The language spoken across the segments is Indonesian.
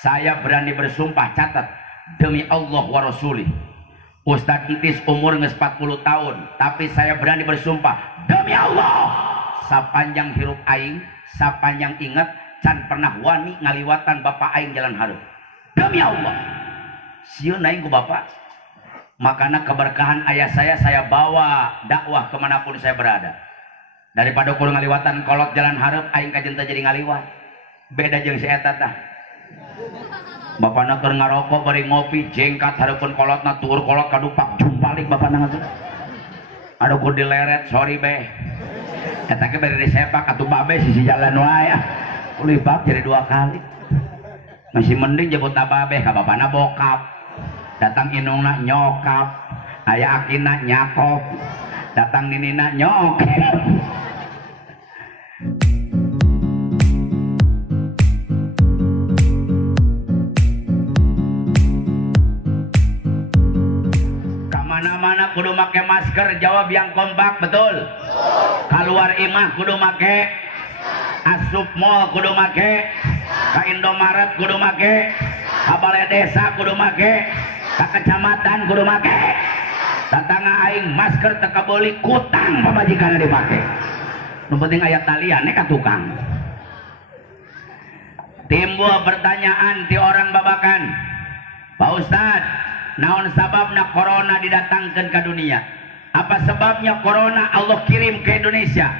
saya berani bersumpah, catat, demi Allah wa Rasulih. Ustadz Entis umur nges 40 tahun, tapi saya berani bersumpah demi Allah, sapanjang hirup aing, sapanjang inget, can pernah wani ngaliwatan bapak aing jalan hareup. Demi Allah. Sieun aing ku bapak. Makanya keberkahan ayah saya bawa dakwah kemanapun saya berada. Daripada kurang ngaliwatan kolot jalan hareup, aing kajen teh jadi ngaliwat. Beda jeung si eta tah. Bapakna keur ngarokok bari ngopi jengkat hareupeun kolotna tuur kolot kadupak jumpalik bapakna ngatuh. Aduh ku dileret, sorry beh. Eta ge bari disepak atuh babe sisi jalan wae. Ulibak jadi 2 kali. Masih mending jebutna babe ka bapakna bokap. Datang inungna nyokap, aya akina nyakop. Datang ninina nyok. Mana kudu make masker, jawab yang kompak, betul? Keluar imah kudu make, asup mall kudu make, ka Indomaret kudu make, ka balai desa kudu make, ka kecamatan kudu make. Tatangga aing masker teka beli kutang pamajikan dipake. Nu penting aya talian ka tukang. Timbul pertanyaan ti orang babakan, Pak Ustad, naon sababna corona didatangkan ke dunia? Apa sebabnya corona Allah kirim ke Indonesia?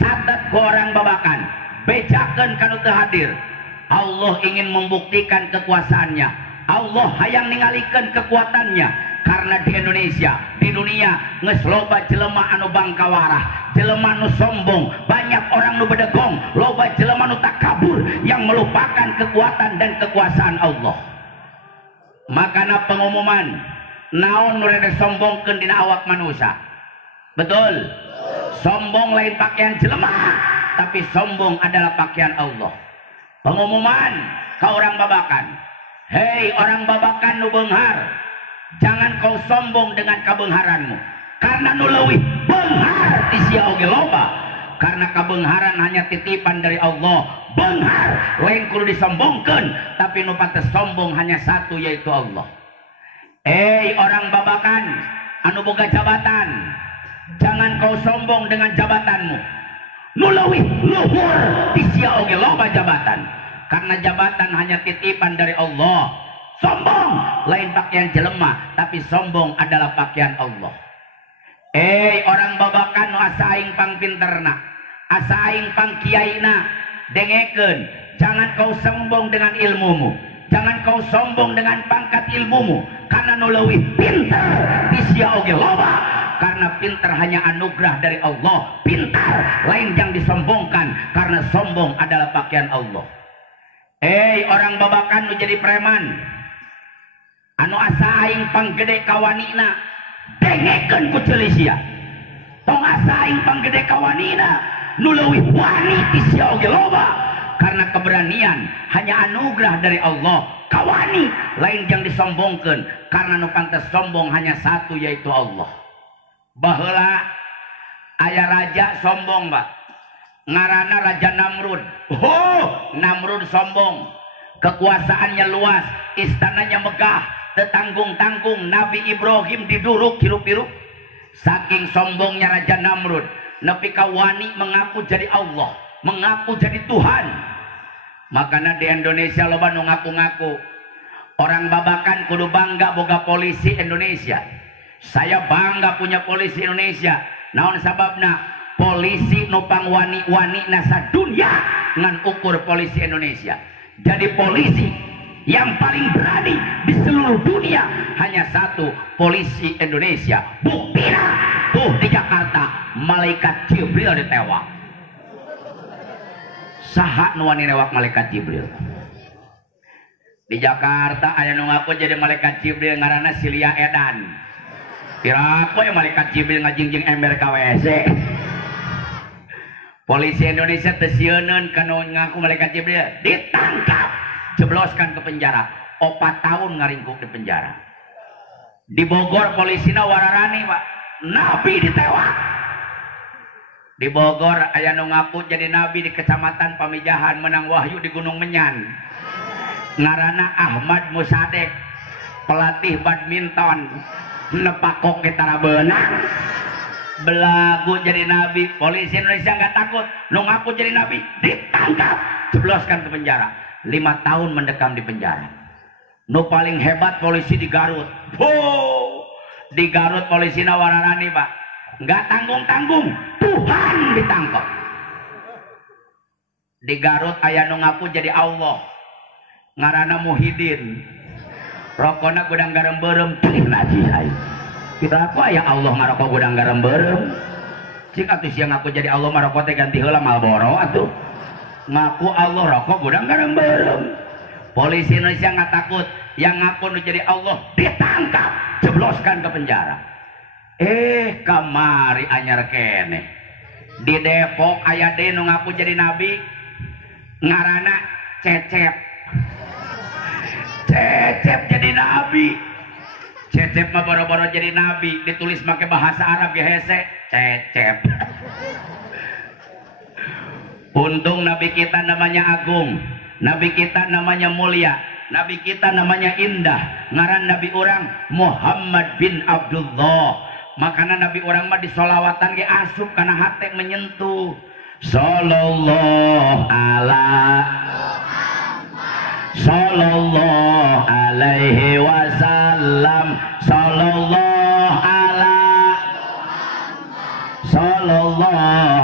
Catat ke orang babakan, bejakan kanu teu hadir. Allah ingin membuktikan kekuasaannya. Allah hayang ningalikeun kekuatannya. Karena di Indonesia, di dunia geus loba jelema anu bangkawarah, jelema anu sombong, banyak orang nu bedegong, loba jelema nu takabur yang melupakan kekuatan dan kekuasaan Allah. Makana pengumuman naon nu rada sombongkeun dina awak manusia. Betul? Sombong lain pakaian jelema, tapi sombong adalah pakaian Allah. Pengumuman ka orang babakan, hei orang babakan nu beunghar, jangan kau sombong dengan kebeungharanmu, karena nu leuwih beunghar ti sia oge loba. Karena kebeungharan hanya titipan dari Allah. Beunghar lain kudu disombongkeun, tapi nu pantes sombong hanya satu, yaitu Allah. Orang babakan anu boga jabatan, jangan kau sombong dengan jabatanmu. Nu leuwih luhur ti sia oge loba jabatan, karena jabatan hanya titipan dari Allah. Sombong lain pakaian jelema, tapi sombong adalah pakaian Allah. Orang babakan nu asa aing pang pinterna, asa aing pang kiaina, dengekeun, jangan kau sombong dengan ilmumu, jangan kau sombong dengan pangkat ilmumu, karena nu leuwih pinter ti sia oge loba. Karena pinter hanya anugerah dari Allah. Pintar lain yang disombongkan, karena sombong adalah pakaian Allah. Orang babakan nu jadi preman, anu asa aing panggede kawanina, dengekeun ku ceuli sia. Tong asa aing panggede kawanina, nu leuwih wani ti sia oge loba. Karena keberanian hanya anugerah dari Allah. Kawani lain yang disombongkeun, karena nu pantes sombong hanya satu, yaitu Allah. Baheula aya raja sombong, Pak. Ngaranna Raja Namrud. Namrud sombong. Kekuasaannya luas, istananya megah, tetanggung-tanggung. Nabi Ibrahim diduruk hirup-hirup. Saking sombongnya Raja Namrud, nepi ka wani mengaku jadi Allah, mengaku jadi Tuhan. Makanya di Indonesia loba nu ngaku-ngaku. Orang babakan kudu bangga boga polisi Indonesia. Saya bangga punya polisi Indonesia. Naon sababna? Polisi nupang wani-wani nasa dunia ngan ukur polisi Indonesia. Jadi polisi yang paling berani di seluruh dunia hanya satu, polisi Indonesia. Buktina tuh di Jakarta malaikat Jibril ditewak. Saha nu wani newak malaikat Jibril? Di Jakarta aya nu ngaku jadi malaikat Jibril ngaranna Silia Edan. Kira apa ya malaikat Jibril ngajingjing ember ka WC. Polisi Indonesia tesieun kana ngaku malaikat Jibril ditangkap, jebloskan ke penjara. 4 tahun ngaringkuk di penjara. Di Bogor polisina wararani, Pak. Nabi ditewak. Di Bogor aya nu ngaku jadi nabi di Kecamatan Pamijahan, menang wahyu di Gunung Menyan. Ngaranna Ahmad Musadek, pelatih badminton, nepakok kita benang. Belagu jadi nabi, polisi Indonesia nggak takut, nu ngaku jadi nabi ditangkap, jebloskan ke penjara, 5 tahun mendekam di penjara. Nu paling hebat polisi di Garut, di Garut polisi nawararani pak, nggak tanggung-tanggung, Tuhan ditangkap. Di Garut aya nu ngaku jadi Allah, ngarana Muhyiddin, rokona gudang garam berem, najis ay. Kita aku aya Allah ngarokok gudang garam berem. Cik atuh siang ngaku jadi Allah marokok teh ganti heula Marlboro atuh. Ngaku Allah rokok gudang garam berem. Polisi Indonesia nggak takut, yang ngaku nu jadi Allah ditangkap, jebloskan ke penjara. Kamari anyar kene. Di Depok aya deui nu ngaku jadi nabi, ngarana Cecep. Cecep jadi nabi. Cecep mah boro-boro jadi nabi, ditulis pakai bahasa Arab ya hese, Cecep. Untung nabi kita namanya agung, nabi kita namanya mulia, nabi kita namanya indah, ngaran nabi orang Muhammad bin Abdullah. Makanya nabi orang mah disolawatan ge asup karena hati menyentuh. Sallallahu Sallallahu alaihi wasallam, Sallallahu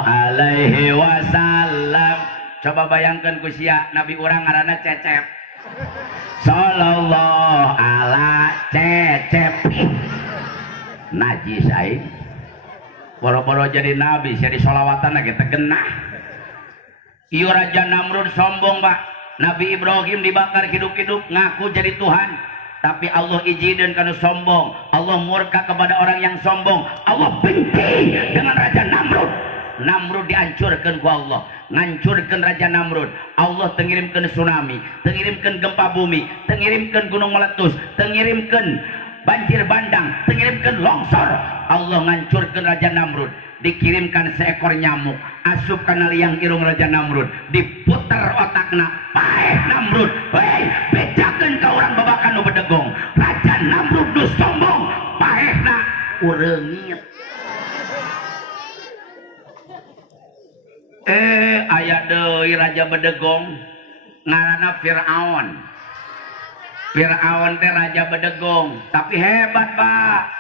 alaihi wasallam. Coba bayangkan kusia nabi orang ngaranna Cecep. Sallallahu ala Cecep. Najis aing. Boro-boro jadi nabi, jadi solawatan lagi tegenah. Ieu Raja Namrud sombong, Pak. Nabi Ibrahim dibakar hidup-hidup ngaku jadi Tuhan, tapi Allah izinin karena sombong. Allah murka kepada orang yang sombong. Allah benci dengan Raja Namrud. Namrud dihancurkan ku Allah, ngancurkan Raja Namrud. Allah tengirimkan tsunami, tengirimkan gempa bumi, tengirimkan gunung meletus, tengirimkan banjir bandang, tengirimkan longsor. Allah ngancurkan Raja Namrud. Dikirimkan seekor nyamuk, asup kana liang irung Raja Namrud, diputer otakna, paeh Namrud, hei bejakeun ka urang babakan nu bedegong. Raja Namrud nu sombong, paehna ureungit. Aya deui raja bedegong, ngaranna Firaun. Firaun teh raja bedegong, tapi hebat Pak.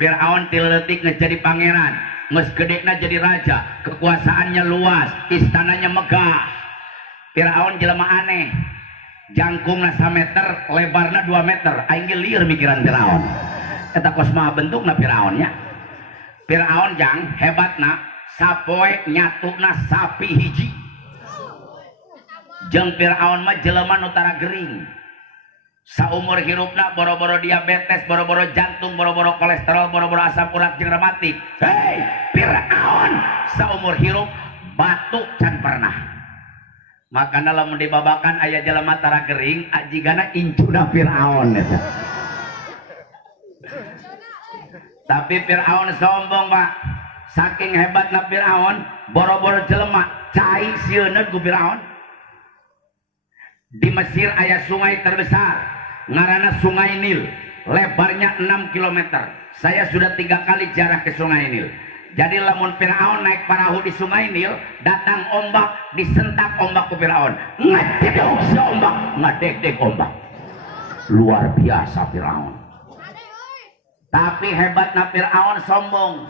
Firaun tileutik ngejadi pangeran. Nges gedekna jadi raja, kekuasaannya luas, istananya megah. Firaun jelema aneh, jangkungna 1 meter, lebarna 2 meter. Aing ge lieur mikiran Firaun. Eta kos mah bentukna Firaunnya. Firaun jang hebatna, sapoe nyatuna sapi hiji. Jeung Firaun mah jelema nu tara gering. Saumur hirupna boro-boro diabetes, boro-boro jantung, boro-boro kolesterol, boro-boro asam urat jeung rematik. Hei, Firaun saumur hirup batuk can pernah. Makana lamun dibabakan aya jelema tara gering, ajigana incuna Firaun eta. Tapi Firaun sombong, Pak. Saking hebatna Firaun, boro-boro jelema cai sieuneuh ku Firaun. Di Mesir aya sungai terbesar, ngaranna Sungai Nil, lebarnya 6 km. Saya sudah 3 kali jarak ke Sungai Nil. Jadi lamun Firaun naik perahu di Sungai Nil, datang ombak, disentak ombak ke Firaun. Ngedek si ombak, ngedek ombak. Luar biasa Firaun. Tapi hebatna Firaun sombong.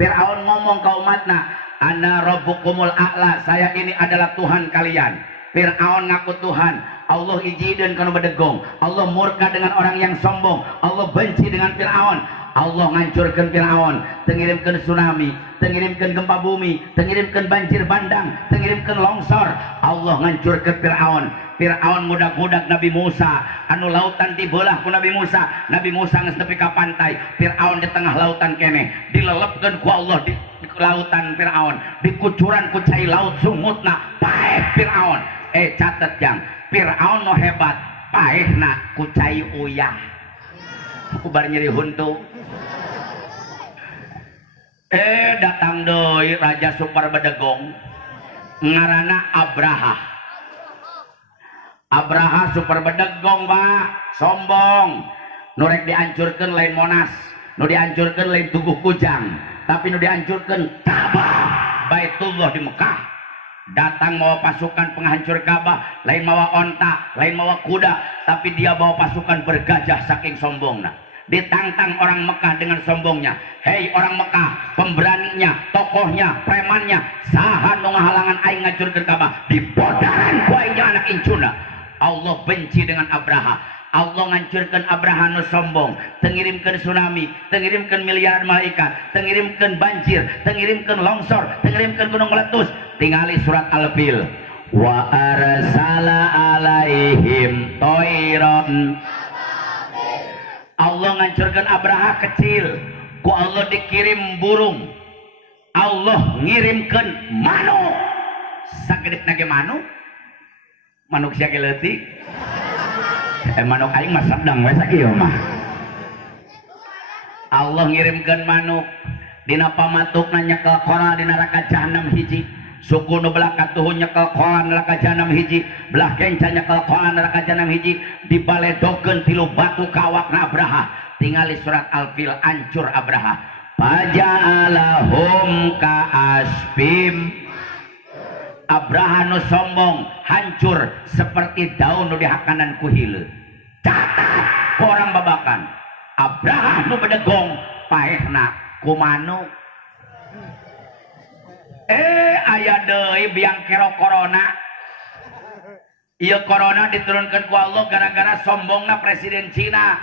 Firaun ngomong ke umatna, ana rabbukumul a'la, saya ini adalah Tuhan kalian. Firaun ngaku Tuhan, Allah izinin kana bedegong, Allah murka dengan orang yang sombong, Allah benci dengan Firaun. Allah ngancurkan Firaun, tengirimkan tsunami, tengirimkan gempa bumi, tengirimkan banjir bandang, tengirimkan longsor. Allah ngancurkan Firaun. Firaun budak-budak Nabi Musa, anu lautan dibelah ku Nabi Musa. Nabi Musa geus nepi ka pantai, Firaun di tengah lautan kene, dilelepkeun ku Allah di lautan Firaun, dikucuran ku cai laut sumutna, paeh Firaun. Catet jang, Firaun no hebat, paehna ku cai uyah. Aku bar nyeri huntu. Datang deui raja super bedegong, ngaranna Abraha. Abraha super bedegong Pak, sombong. Nurek dihancurkan lain Monas, nu dihancurkan lain Tugu Kujang, tapi nu dihancurkan Ka'bah Baitullah di Mekah. Datang bawa pasukan penghancur Ka'bah, lain bawa onta, lain bawa kuda, tapi dia bawa pasukan bergajah saking sombongnya. Ditantang orang Mekah dengan sombongnya. Hei orang Mekah, pemberaninya, tokohnya, premannya, saha nu ngahalangan aing nghancurkeun Ka'bah, dibodaran ku aing anak incuna. Allah benci dengan Abraha. Allah ngancurkan Abraha nu sombong, tengirimkan tsunami, tengirimkan miliaran malaikat, tengirimkan banjir, tengirimkan longsor, tengirimkan gunung meletus. Tingali surat Al-Fil. Wa arsala alaihim toiron. Allah ngancurkan Abraha kecil, ku Allah dikirim burung. Allah ngirimkan manuk. Sagedek nage manuk. Manuk sia leutik. Manuk aing mah sedang we sakieu mah. Allah ngirimkeun manuk dina pamatukna nyekel qora di neraka jahanam hiji, suku nu belah katuhu nyekel qora neraka jahanam hiji, belah kenca nyekel qora neraka jahanam hiji, dibaledokeun tilu batu ka awakna Abraha. Tingali surat Al-Fil, ancur Abraha. Faja'alahum ka'asfim. Abraha nu sombong hancur seperti daun nu dihakanan ku hileul. Catat ku orang babakan. Abraha nu bedegong paehna ku manuk. Aya deui biang kerok corona. Ieu corona diturunkeun ku Allah gara-gara sombongna presiden Cina.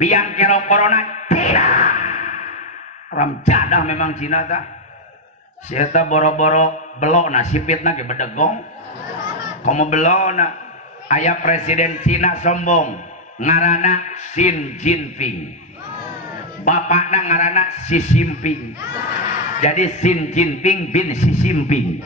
Biang kerok corona Cina. Ramjadah memang Cina tah. Si eta boro-boro belona sipitna ge bedegong. Komo belona aya presiden Cina sombong ngaranna Xi Jinping. Bapakna ngaranna Xi Jinping. Jadi Xi Jinping bin Xi Jinping.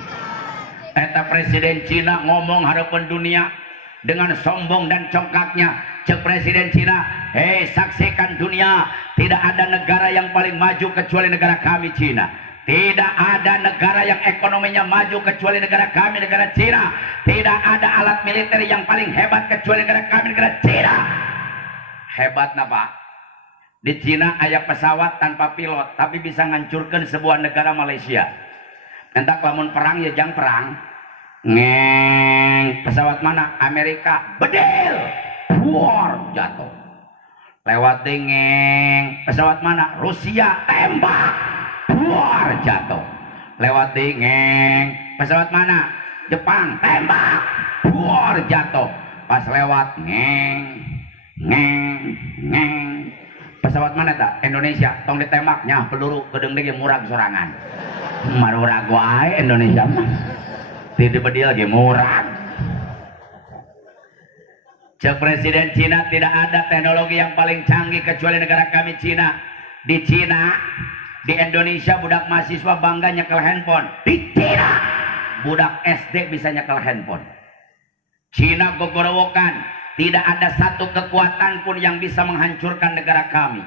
Eta presiden Cina ngomong harapan dunia dengan sombong dan congkaknya. Cek presiden Cina, hei saksikan dunia, tidak ada negara yang paling maju kecuali negara kami Cina. Tidak ada negara yang ekonominya maju kecuali negara kami, negara Cina. Tidak ada alat militer yang paling hebat kecuali negara kami, negara Cina. Hebatnya Pak, di Cina ada pesawat tanpa pilot tapi bisa menghancurkan sebuah negara Malaysia. Entah lamun perang ya jang perang. Ngeng, pesawat mana? Amerika, bedel, war jatuh. Lewat ngeng, pesawat mana? Rusia, tembak. Buar jatuh. Lewat ngeng, pesawat mana? Jepang, tembak. Buar jatuh. Pas lewat ngeng, pesawat mana tak? Indonesia, tong ditembaknya peluru kedeng ge murag sorangan. Marurag wae Indonesia mah. Tidak bedil ge murag. Cek presiden Cina, tidak ada teknologi yang paling canggih kecuali negara kami Cina. Di Cina, di Indonesia budak mahasiswa bangga nyekel handphone. Di Cina budak SD bisa nyekel handphone. Cina gogorowokan, tidak ada satu kekuatan pun yang bisa menghancurkan negara kami.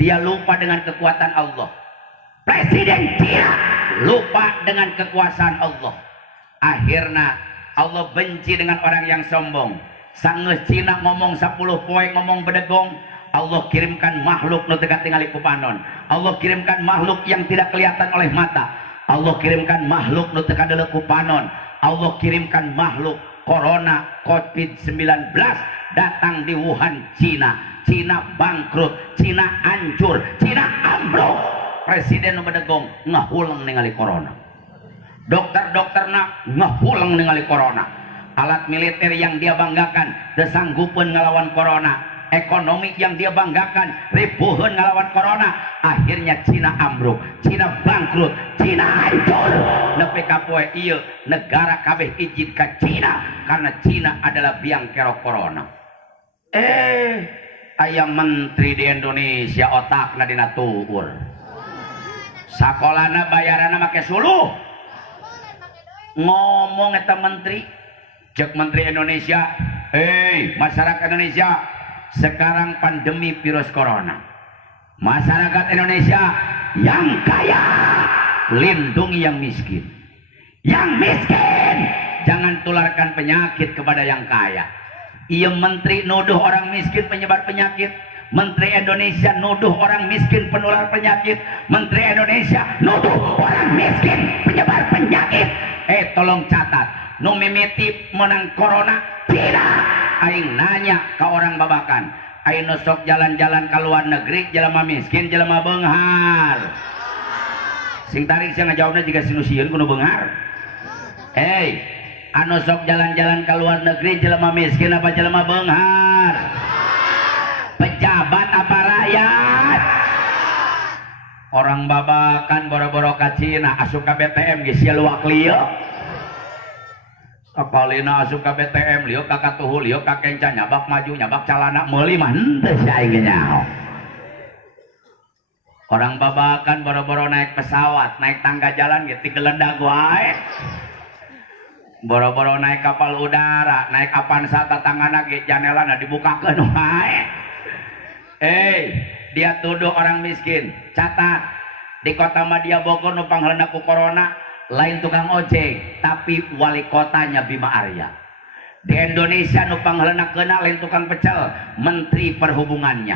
Dia lupa dengan kekuatan Allah. Presiden Cina lupa dengan kekuasaan Allah. Akhirnya Allah benci dengan orang yang sombong. Sanggeus Cina ngomong 10 poe ngomong bedegong, Allah kirimkan makhluk nu teu katingali ku panon. Allah kirimkan makhluk yang tidak kelihatan oleh mata. Allah kirimkan makhluk nu teu kadeuleu ku panon. Allah kirimkan makhluk corona COVID-19 datang di Wuhan, Cina. Cina bangkrut, Cina hancur, Cina ambruk. Presiden nu bedegong ngahulang ningali corona. Dokter-dokterna ngahulang ningali corona. Alat militer yang dia banggakan desanggupeun ngalawan corona. Ekonomi yang dia banggakan ribuhan ngelawan corona. Akhirnya Cina ambruk, Cina bangkrut, Cina hancur. Nepi ka poe ieu negara kabeh izin ka Cina karena Cina adalah biang kerok corona. Aya menteri di Indonesia otakna dina tuur. Sakolana bayarana make suluh. Ngomong eta menteri, cek menteri Indonesia, masyarakat Indonesia, sekarang pandemi virus corona. Masyarakat Indonesia yang kaya lindungi yang miskin. Yang miskin jangan tularkan penyakit kepada yang kaya. Ia menteri nuduh orang miskin penyebar penyakit. Menteri Indonesia nuduh orang miskin penular penyakit. Menteri Indonesia nuduh orang miskin penyebar penyakit. Tolong catat, nu mimiti menang corona tidak. Aing nanya ke orang babakan, aing sok jalan-jalan ke luar negeri, jelema miskin, jelema beunghar. Sing tarik sing ngajawabna juga sinusieun kudu beunghar. Anu sok jalan-jalan ke luar negeri, jelema miskin apa jelema beunghar? Pejabat apa rakyat? Orang babakan boro-boro ka Cina asup ka BTM geus sia luak lieu. Apalina asup ka BTM lieu ka katuhul lieu ka kenca nyabak maju nyabak calana meuli mah henteu saing nyaho. Orang babakan boro-boro naik pesawat, naik tangga jalan ge ti geledag wae. Boro-boro naik kapal udara, naik Avanza tatangana ge janelana dibukakeun wae. Dia tuduh orang miskin. Catat, di kota Madya Bogor nu panghalana ku corona lain tukang ojek, tapi wali kotanya Bima Arya. Di Indonesia nu panghalana keuna lain tukang pecel, menteri perhubungannya.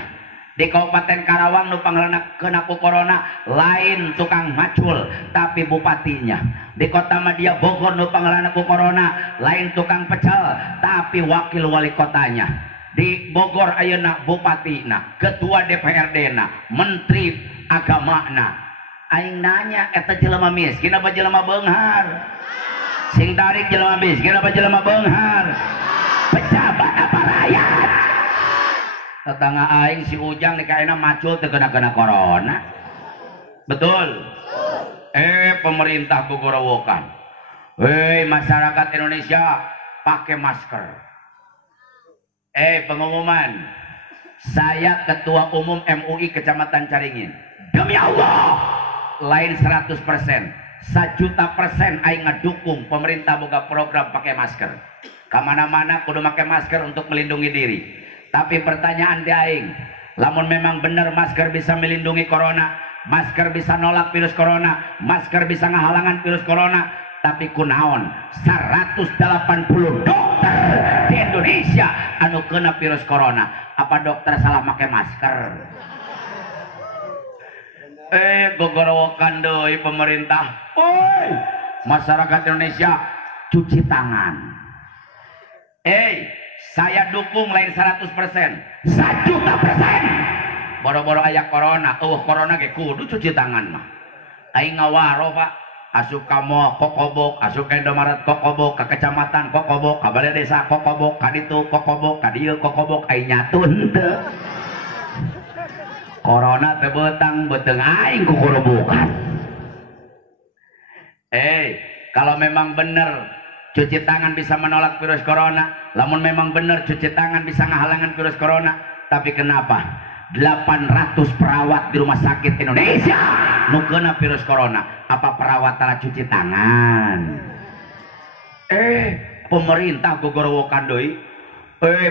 Di Kabupaten Karawang nu panghalana keuna ku corona lain tukang macul, tapi bupatinya. Di kota Madya Bogor nu panghalana ku corona lain tukang pecel, tapi wakil wali kotanya. Di Bogor ayeuna bupatina, ketua DPRD-na, menteri agamana. Aing nanya, eta jelema miskin apa jelema beunghar? Sing tarik jelema miskin apa jelema beunghar? Pejabat apa rakyat? Tetangga aing si Ujang nih kayaknya macul teu kena corona. Betul? Pemerintah gogorowokan. Masyarakat Indonesia pakai masker. Pengumuman, saya Ketua Umum MUI Kecamatan Caringin, demi Allah lain 100%, 1.000.000% aing ngedukung pemerintah boga program pakai masker. Kamana-mana kudu pakai masker untuk melindungi diri. Tapi pertanyaan di aing, lamun memang benar masker bisa melindungi corona, masker bisa nolak virus corona, masker bisa ngahalangan virus corona, tapi kunaon 180 dokter di Indonesia anu kena virus corona, apa dokter salah pakai masker? Gogorowokan deui pemerintah. Masyarakat Indonesia cuci tangan. Saya dukung lain 100%, 1.000.000%. Boro-boro aya corona, corona ge kudu cuci tangan mah. Aing ngawaro Pak. Asup ka mall kokobok, asup ka Indomaret kokobok, ka kecamatan kokobok, ka balai desa kokobok, ka ditu kokobok, ka dieu kokobok, ai nyatun teu. Corona teu beutang aing ku gorobokan. Kalau memang bener cuci tangan bisa menolak virus corona, lamun memang bener cuci tangan bisa ngahalangan virus corona, tapi kenapa 800 perawat di rumah sakit Indonesia nu kena virus corona? Apa perawat tara cuci tangan? Pemerintah gogorowokan deui.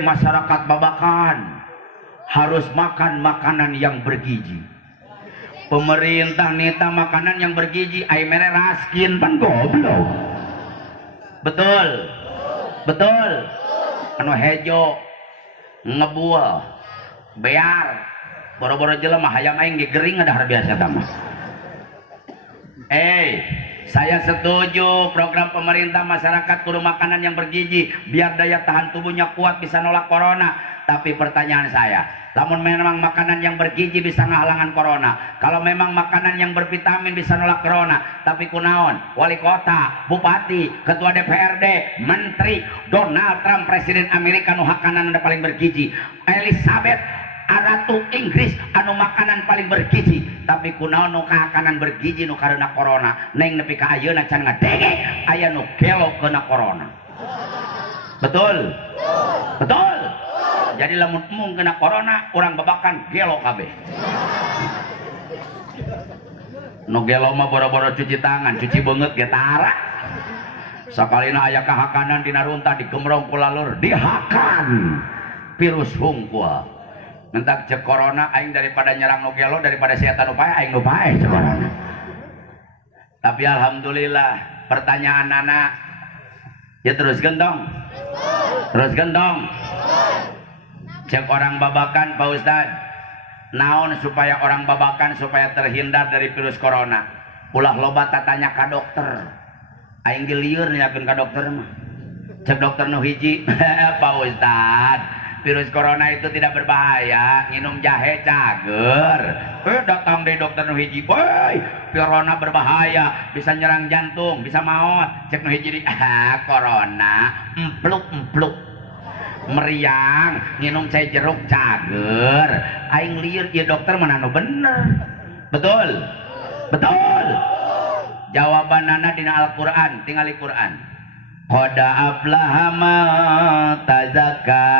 Masyarakat babakan harus makan makanan yang bergizi. Pemerintah nita makanan yang bergizi, ai mere raskin pan goblok. Betul. Anu hejo ngebual bear boro-boro jelema hayang aing ge gering ada biasa tama. Saya setuju program pemerintah masyarakat kudu makanan yang bergizi biar daya tahan tubuhnya kuat bisa nolak corona. Tapi pertanyaan saya, lamun memang makanan yang bergizi bisa ngahalangan corona, kalau memang makanan yang bervitamin bisa nolak corona, tapi kunaon wali kota, bupati, ketua DPRD, menteri, Donald Trump presiden Amerika nu hakanan anu paling bergizi, Elizabeth Ratu Inggris anu makanan paling bergizi, tapi kunaon nu kahakanan bergizi nu karena corona, neng nepi ka ayeuna can ngadege aya nu gelo kena corona. Betul. Jadi lamun mung kena corona, orang babakan gelo kabeh. Nu gelo mah boro-boro cuci tangan, cuci beungeut ge tara. Sakalina aya kahakanan dina runtah digemrong ku lalur, dihakan virus hungkul. Mentak cek corona aing daripada nyerang nu gelo, daripada setan nu pae aing nu pae corona. Tapi alhamdulillah, pertanyaan anak Ya terus gentong. Terus gentong. Cek orang babakan Pak Ustad. Naon supaya orang babakan supaya terhindar dari virus corona. Ulah loba tatanya ka dokter. Aing ge lieur nyakeun ka dokter mah. Cek dokter nu hiji, Pak Ustad, virus corona itu tidak berbahaya, minum jahe cager. Datang dari dokter nu hiji, woi, corona berbahaya, bisa nyerang jantung, bisa maut. Cek nu hiji, corona, empluk. Meriang, minum cai jeruk cager. Aing lieur ieu dokter mana nu bener. Betul? Betul. Jawabanana dina Al-Qur'an, tingali Qur'an. Qad aflaha man tazakka.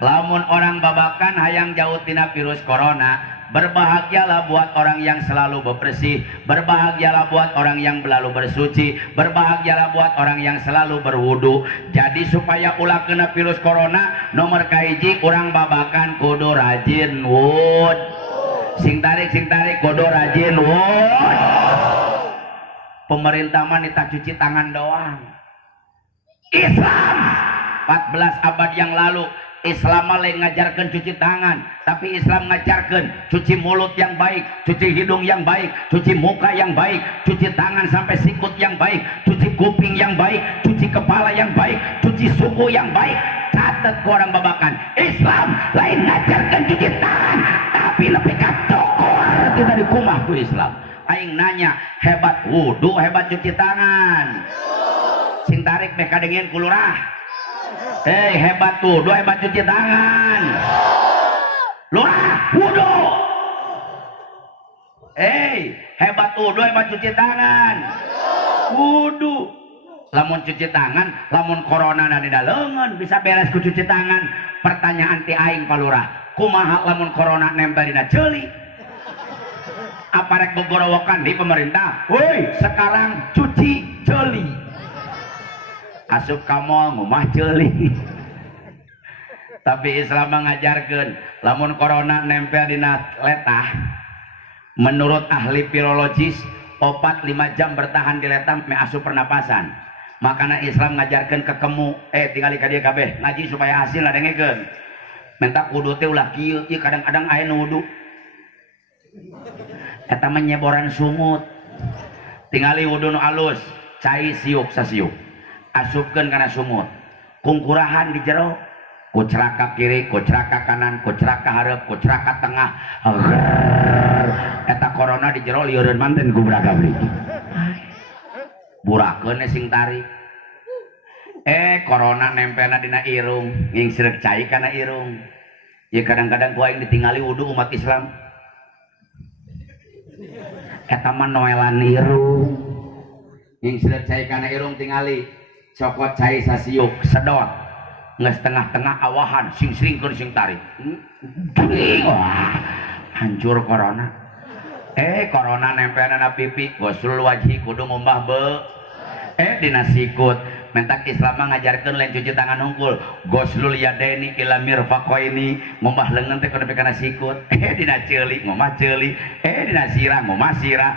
Lamun orang babakan hayang jauh tina virus corona, berbahagialah buat orang yang selalu bersih, berbahagialah buat orang yang selalu bersuci, berbahagialah buat orang yang selalu berwudu. Jadi supaya ulah kena virus corona, nomor kahiji orang babakan kudu rajin wud. Sing tarik kudu rajin wud. Pemerintah mah nita cuci tangan doang. Islam 14 abad yang lalu Islam malah ngajarkan cuci tangan, tapi Islam ngajarkan cuci mulut yang baik, cuci hidung yang baik, cuci muka yang baik, cuci tangan sampai sikut yang baik, cuci kuping yang baik, cuci kepala yang baik, cuci suku yang baik. Catat ku orang babakan, Islam lain ngajarkan cuci tangan, tapi lebih ke dokor kita di kumah ku Islam. Aing nanya, hebat wudu, hebat cuci tangan. Sing tarik meh kadengin ku lurah. Hebat wudu, hebat cuci tangan. Lurah, wudu. Hebat wudu, hebat cuci tangan. Wudu. Lamun cuci tangan, lamun corona na di dalengan bisa beres ku cuci tangan. Pertanyaan ti aing ka lurah, kumaha lamun corona nempel dina ceuli? Apa rek begorowokan di pemerintah? Woi, sekarang cuci ceuli. Asup kamu ngumah ceuli. Tapi Islam mengajarkan lamun corona nempel dina letah, menurut ahli virologis obat 5 jam bertahan di letah me asup pernapasan. Makanya Islam ngajarkan ke kemu tinggal ka dieu kabeh ngaji supaya hasil dengekeun. Menta kudu teh ulah kieu, ieu kadang-kadang aya nu wudu. Eta menyeboran sumut. Tingali wudu nu alus, cai siuk sasiuk. Asupkeun kana sumut. Kungkurahan di jero, kucrak ka kiri, kucrak ka kanan, kucrak ka hareup, kucrak ka tengah. Eta corona di jero lieureun manten ku budak abdi. Burakeun sing tarik. Corona nempelna dina irung, nging sirek cai kana irung. Ya kadang-kadang ku aing ditingali wudu umat Islam. Eta mah noelan irung. Nging sirek cai kana irung tingali. Cokot cai sasiuk sedot nges tengah-tengah awahan sing sringkeun sing tarik. Wah, hancur corona. Corona nempelna na pipi, gosul wajhi kudu ngumbah be. Dina sikut mentak Islam ngajarkeun lain cuci tangan hungkul, goslul yadaini ila mirfaqaini, ngumbah leungeun teh kudu kana sikut. Dina ceuli ngumbah ceuli, dina sirah ngumbah sirah.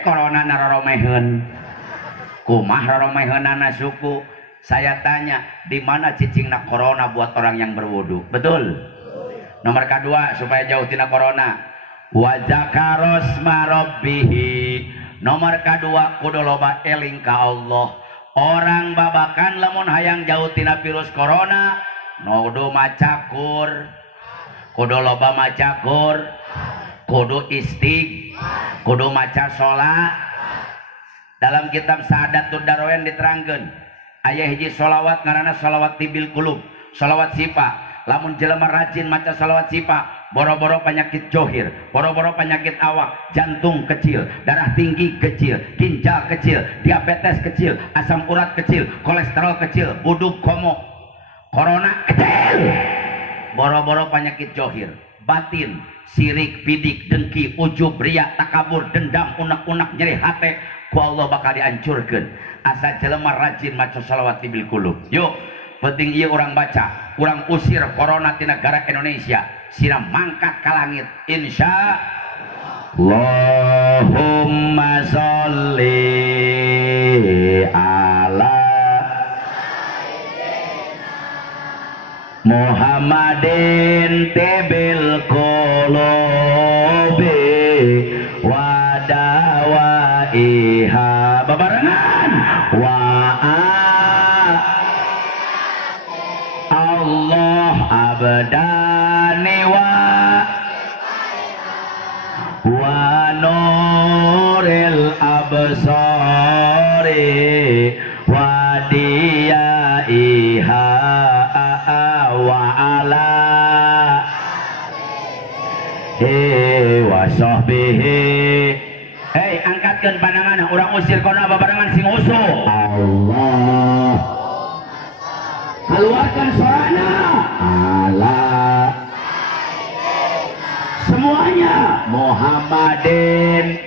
Corona naroromeheun. Kumah roromeheunana suku. Saya tanya, di mana cicingna corona buat orang yang berwudu? Betul. Nomor kedua supaya jauh tina corona, wa zakarosma rabbihi. Nomor kedua kudu loba eling ka Allah. Orang babakan lamun hayang jauh tina virus corona, kudu macakur, kudu loba macakur, kudu kudu maca sholat. Dalam kitab Sa'adatul Darwain diterangkan aya hiji sholawat ngaranna sholawat tibil kulub, sholawat sifa. Lamun jelema rajin maca sholawat sifa, boro-boro penyakit johir, boro-boro penyakit awak, jantung kecil, darah tinggi kecil, ginjal kecil, diabetes kecil, asam urat kecil, kolesterol kecil, buduk komo, corona kecil, boro-boro penyakit johir, batin, sirik, bidik, dengki, ujub, riya, takabur, dendam, unek-unek, nyeri hati, ku Allah bakal dihancurkan. Asa jelema rajin maca shalawat tibil kulub. Yuk, penting ieu orang baca, orang usir corona di negara Indonesia, sira mangkat ka langit insya Allahumma sholli ala Muhammadin tibil qulubi wa dawaiha babarengan wa Allah abdani wa nuril absari wa diyaiha wa ala wa sahbihi. Hei, angkatkan pandangan orang usir kona babarengan sing usuh Allah. Keluarkan suaranya Allah. Semuanya Muhammadin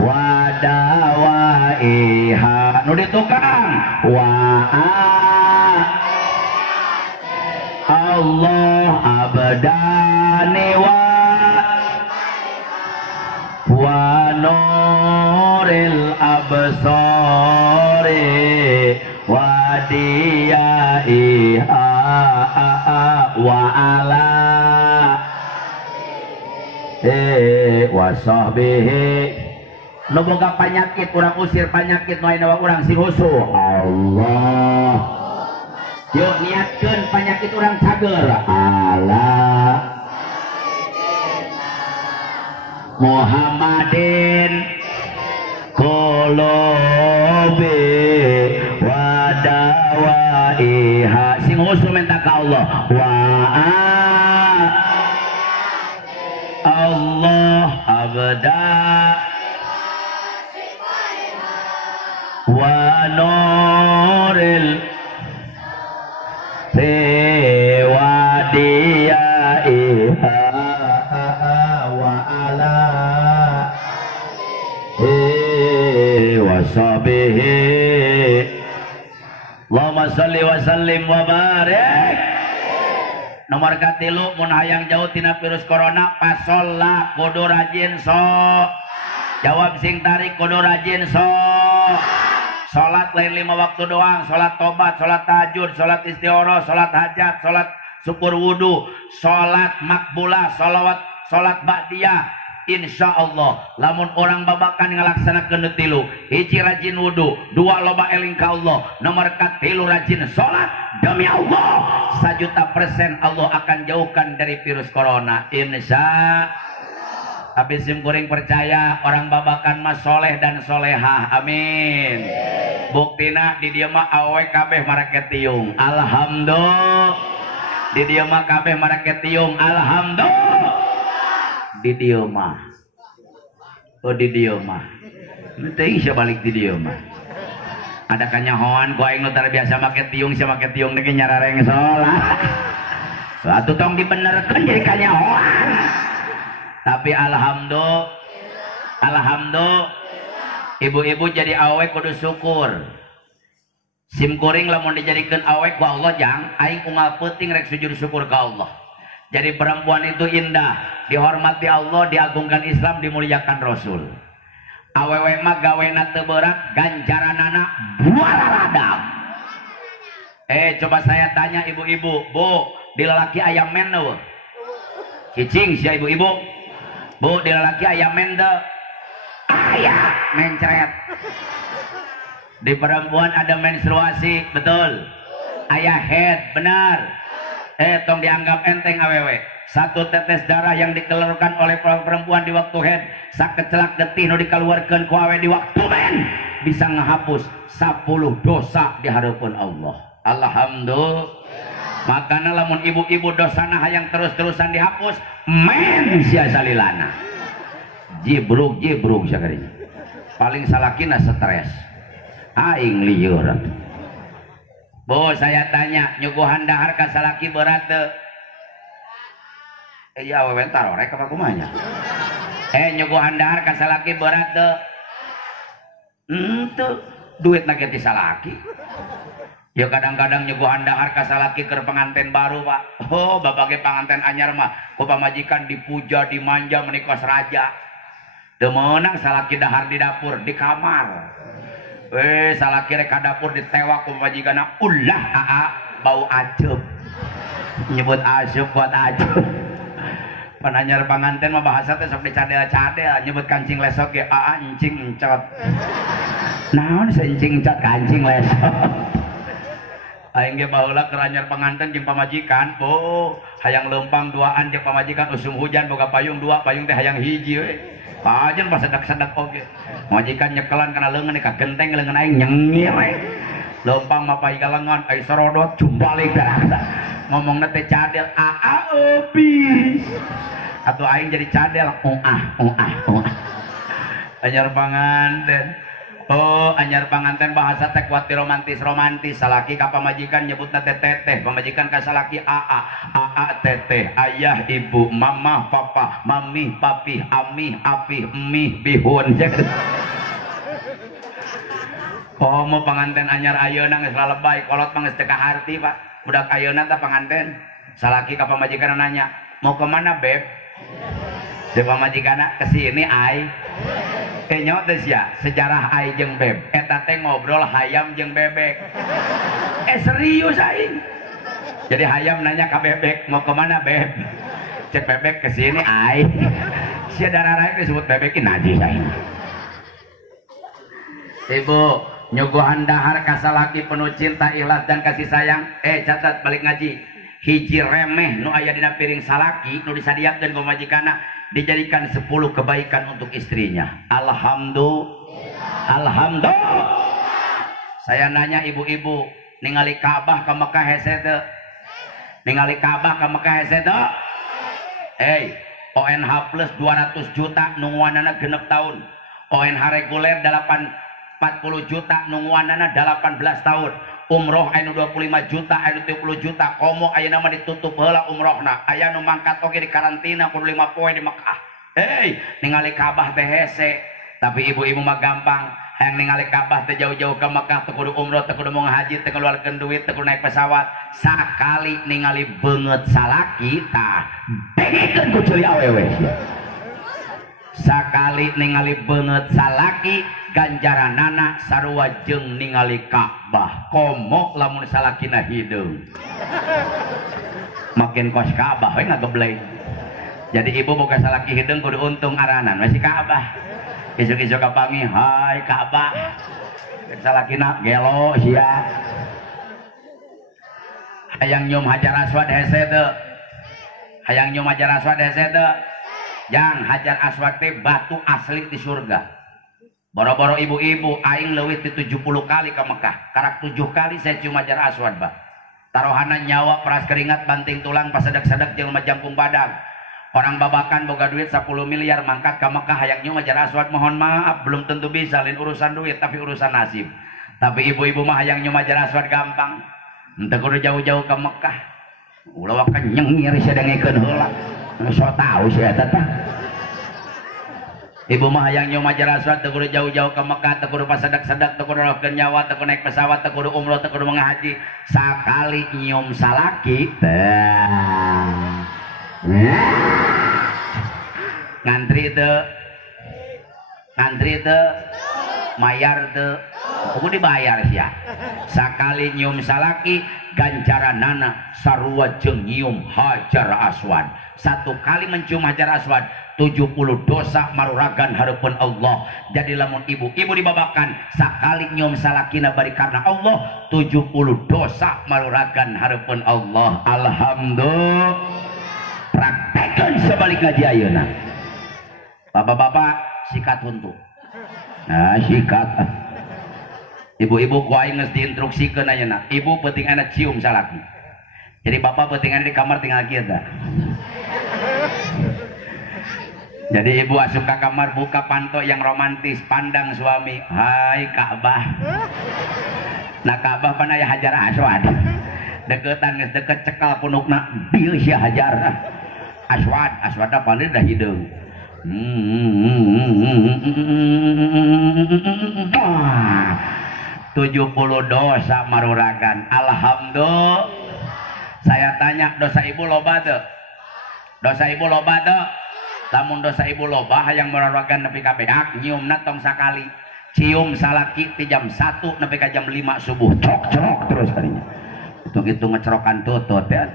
wadawaiha nu ditukang wa Allah abdani wa nuril absari wa diyaiha wa ala wa sahbihi. Nu boga panyakit urang usir panyakit nu aya urang sing usuh Allah. Yuk niatkeun panyakit urang cager Allah Muhammadin qulubi wa dawaiha sing usuh minta ka Allah wa Allah abda wa nuril wa diyaiha wa ala wa sahbihi. Allahumma sholli wa sallim wa barik. Nomor katilu mun hayang jauh tina virus corona pasolla kudu rajin so. Jawab sing tarik kudu rajin so. Salat lain 5 waktu doang, salat tobat, salat tahajud, salat istikharah, salat hajat, salat syukur wudu, salat makbulah, salat ba'diyah. Insya Allah lamun orang babakan ngalaksanakeun tilu, hiji rajin wudu, 2 loba eling ka Allah, nomor katilu rajin salat, demi Allah 1.000.000% Allah akan jauhkan dari virus corona insya. Tapi sim kuring percaya orang babakan mah soleh dan solehah, amin. Buktina di dieu mah awe kabeh marake tiung, alhamdulillah. Di dieu mah kabeh marake tiung, alhamdulillah. Di dieu mah, oh di dieu mah, teuing sia balik di dieu mah. Ada kanyahoan ku aing nu terbiasa make tiung, sia make tiung dege nyarareng salat. Atuh tong dibenerkeun jadi kanyahoan. Tapi alhamdulillah, ibu-ibu jadi awek kudu syukur. Sim kuring lamun dijadikeun awek ku Allah jang aing unggal peuting rek sujud syukur ka Allah. Jadi perempuan itu indah, dihormati Allah, diagungkan Islam, dimuliakan Rasul. Awewe mah gawena teu berat, ganjaranana buala radam. Coba saya tanya ibu-ibu, Bu, di lalaki aya men teu? Cicing sia ibu-ibu. Bu, di lalaki aya men teu? Aya mencret. Di perempuan ada menstruasi, betul. Aya head, benar. Tong dianggap enteng awewe. 1 tetes darah yang dikeluarkan oleh perempuan di waktu head, sakecelak getih nu dikeluarkan ku awewe di waktu men, bisa ngehapus 10 dosa di harapan Allah. Alhamdulillah. Makanya lamun ibu-ibu dosana hayang terus-terusan dihapus, men sia salilana. Jibruk sakarinya. Paling salakina stres. Aing lieur. Bu, saya tanya, nyuguhan dahar ka salaki berat teu? Ya awewe tarorek apa kumanya? Nyuguhan dahar ka salaki berat teu? Henteu, duit na ti salaki. Ya kadang-kadang nyuguhan dahar ka salaki keur penganten baru, Pak. Oh, babage penganten anyar mah ku pamajikan dipuja, dimanja menikos raja. Teu meunang salaki dahar di dapur, di kamar. salaki rek ka dapur ditewak ku pamajikana ulah aa bau acep nyebut asup buat acep pananyar panganten mah bahasa teh sok dicadel-cadel nyebut kancing lesok ge aa encing encot naon sencing encot kancing lesok aing ge baheula keur anyar panganten jeung pamajikan hayang leumpang duaan jeung pamajikan usum hujan boga payung dua payung teh hayang hiji we pajen pas sedak-sedak oge majikan nyekelan kana leungeun ka genteng leungeun aing nyengir we leumpang mapai galengan ai sorodot jumbalik darah ngomongna teh cadel aa eupis atuh aing jadi cadel anyar panganten anyar panganten bahasa teh kuat romantis salaki ka pamajikan nyebutna teh teteh pamajikan ka salaki aa teteh ayah ibu mama papa mami papi ami api emi bihun mau panganten anyar ayeuna geus lalebay kolot mah geus teu kaharti Pak budak ayeuna teh panganten salaki ka pamajikan nanya mau kemana beb si pamajikanna kesini ai nyawa teh sia sejarah ai jeung beb eta teh ngobrol hayam jeung bebek serius aing jadi hayam nanya ka bebek mau kemana beb cek bebek kesini ai sia darah disebut bebekin najis aing ibu nyuguhan dahar kasalaki penuh cinta ikhlas dan kasih sayang catat balik ngaji hiji remeh nu aya dina piring salaki nu disadiakeun ku majikana dijadikan 10 kebaikan untuk istrinya. Alhamdulillah. Saya nanya ibu-ibu ningali Ka'bah ka Mekah hese teu ningali Ka'bah ka Mekah hese teu ONH plus 200 juta nungguanana genep tahun ONH reguler 40 juta nungguanana 18 tahun umroh anu 25 juta anu 30 juta komo ayeuna mah ditutup heula umrohna aya nu mangkat oge di karantina kudu 5 poe di Mekah ningali Ka'bah teh hese tapi ibu-ibu mah gampang hayang ningali Ka'bah teh jauh-jauh ke Mekah teu kudu umroh teu kudu mau ngahaji teu keluarkeun duit teu kudu naik pesawat sakali ningali beungeut salaki tah dengikeun ku ceuli awewe sakali ningali beungeut salaki ganjaranana sarua jeung ningali Ka'bah komo lamun salakina hideung makin kos Ka'bah we ngagebleng jadi ibu boga salaki hideung kudu untung aranan masih Ka'bah isuk-isuk kapangi hai Ka'bah salakina gelo sia hayang nyium hajar aswad hese teu hayang nyium hajar aswad hese teu jang hajar aswad teh batu asli di surga boro-boro ibu-ibu aing leuwih ti 70 kali ke Mekah karak 7 kali saya cium hajar aswad Pak tarohana nyawa peras keringat banting tulang pasedak-sedak jeung jampung badag orang babakan boga duit 10 miliar mangkat ke Mekah hayang nyium hajar aswad mohon maaf belum tentu bisa lain urusan duit tapi urusan nasib tapi ibu-ibu mah hayang nyium hajar aswad gampang henteu kudu jauh-jauh ke Mekah ulah wakan nyengir sia dengikeun heula so tahu sia eta teh ibu mah hayang nyium hajar aswad teu kudu jauh-jauh ke Mekah teu kudu pasedak-sedak teu kudu rohkeun nyawa teu kudu naik pesawat teu kudu umroh teu kudu ngahaji sakali nyium salaki ngantri teu mayar teu kudu dibayar sia sakali nyium salaki ganjaranana sarua jeung nyium hajar aswad satu kali mencium hajar aswad 70 dosa maruragan hareupeun Allah jadi lamun ibu-ibu dibabakan sakali nyium salakina bari karena Allah 70 dosa maruragan hareupeun Allah alhamdulillah praktekeun sabalik ngaji ayeuna bapak-bapak sikat huntu sikat ibu-ibu ku aing geus diinstruksikeun ayeuna ibu penting anak cium salaki jadi bapak penting di kamar tinggal kieu tah jadi ibu asup ke kamar buka panto yang romantis pandang suami hai Ka'bah nah Ka'bah pan aya hajar aswad deketan geus deket cekal punukna dieu sia hajar aswadna pandai dah hideung 70 dosa maruragan alhamdulillah saya tanya dosa ibu loba teu lamun dosa ibu loba hayang maruragan nepi ka beak nyiumna tong sakali cium salaki ti jam 1 sampai ke jam 5 subuh cerok terus harinya itu ngecerokan tutut ya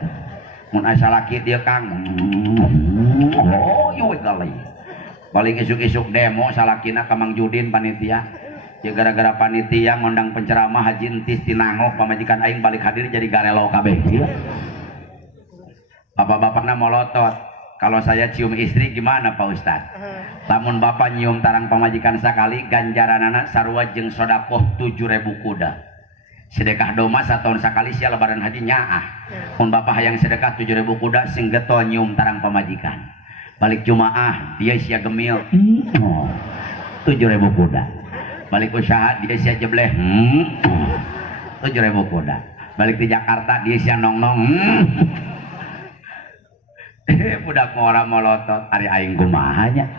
mun asa laki dia Kang oh yuk kali paling isuk-isuk demo salakina ka Mang Judin panitia ya gara-gara panitia ngundang penceramah Haji Entis Tinangok pamajikan aing balik hadir jadi garelo kabeh ya. Bapak-bapakna molotot kalau saya cium istri gimana Pak Ustadz? Lamun bapak nyium tarang pamajikan sekali ganjaranana sarua jeung sodakoh 7.000 kuda sedekah doma satahun sekali sia lebaran haji nyaah mun bapak hayang sedekah 7.000 kuda sing getol nyium tarang pamajikan balik Jumaah dia sia gemil 7.000 kuda balik usaha dia sia jebleh 7.000 kuda balik di Jakarta dia sia nong-nong budak ngora molotot ari aing kumahanya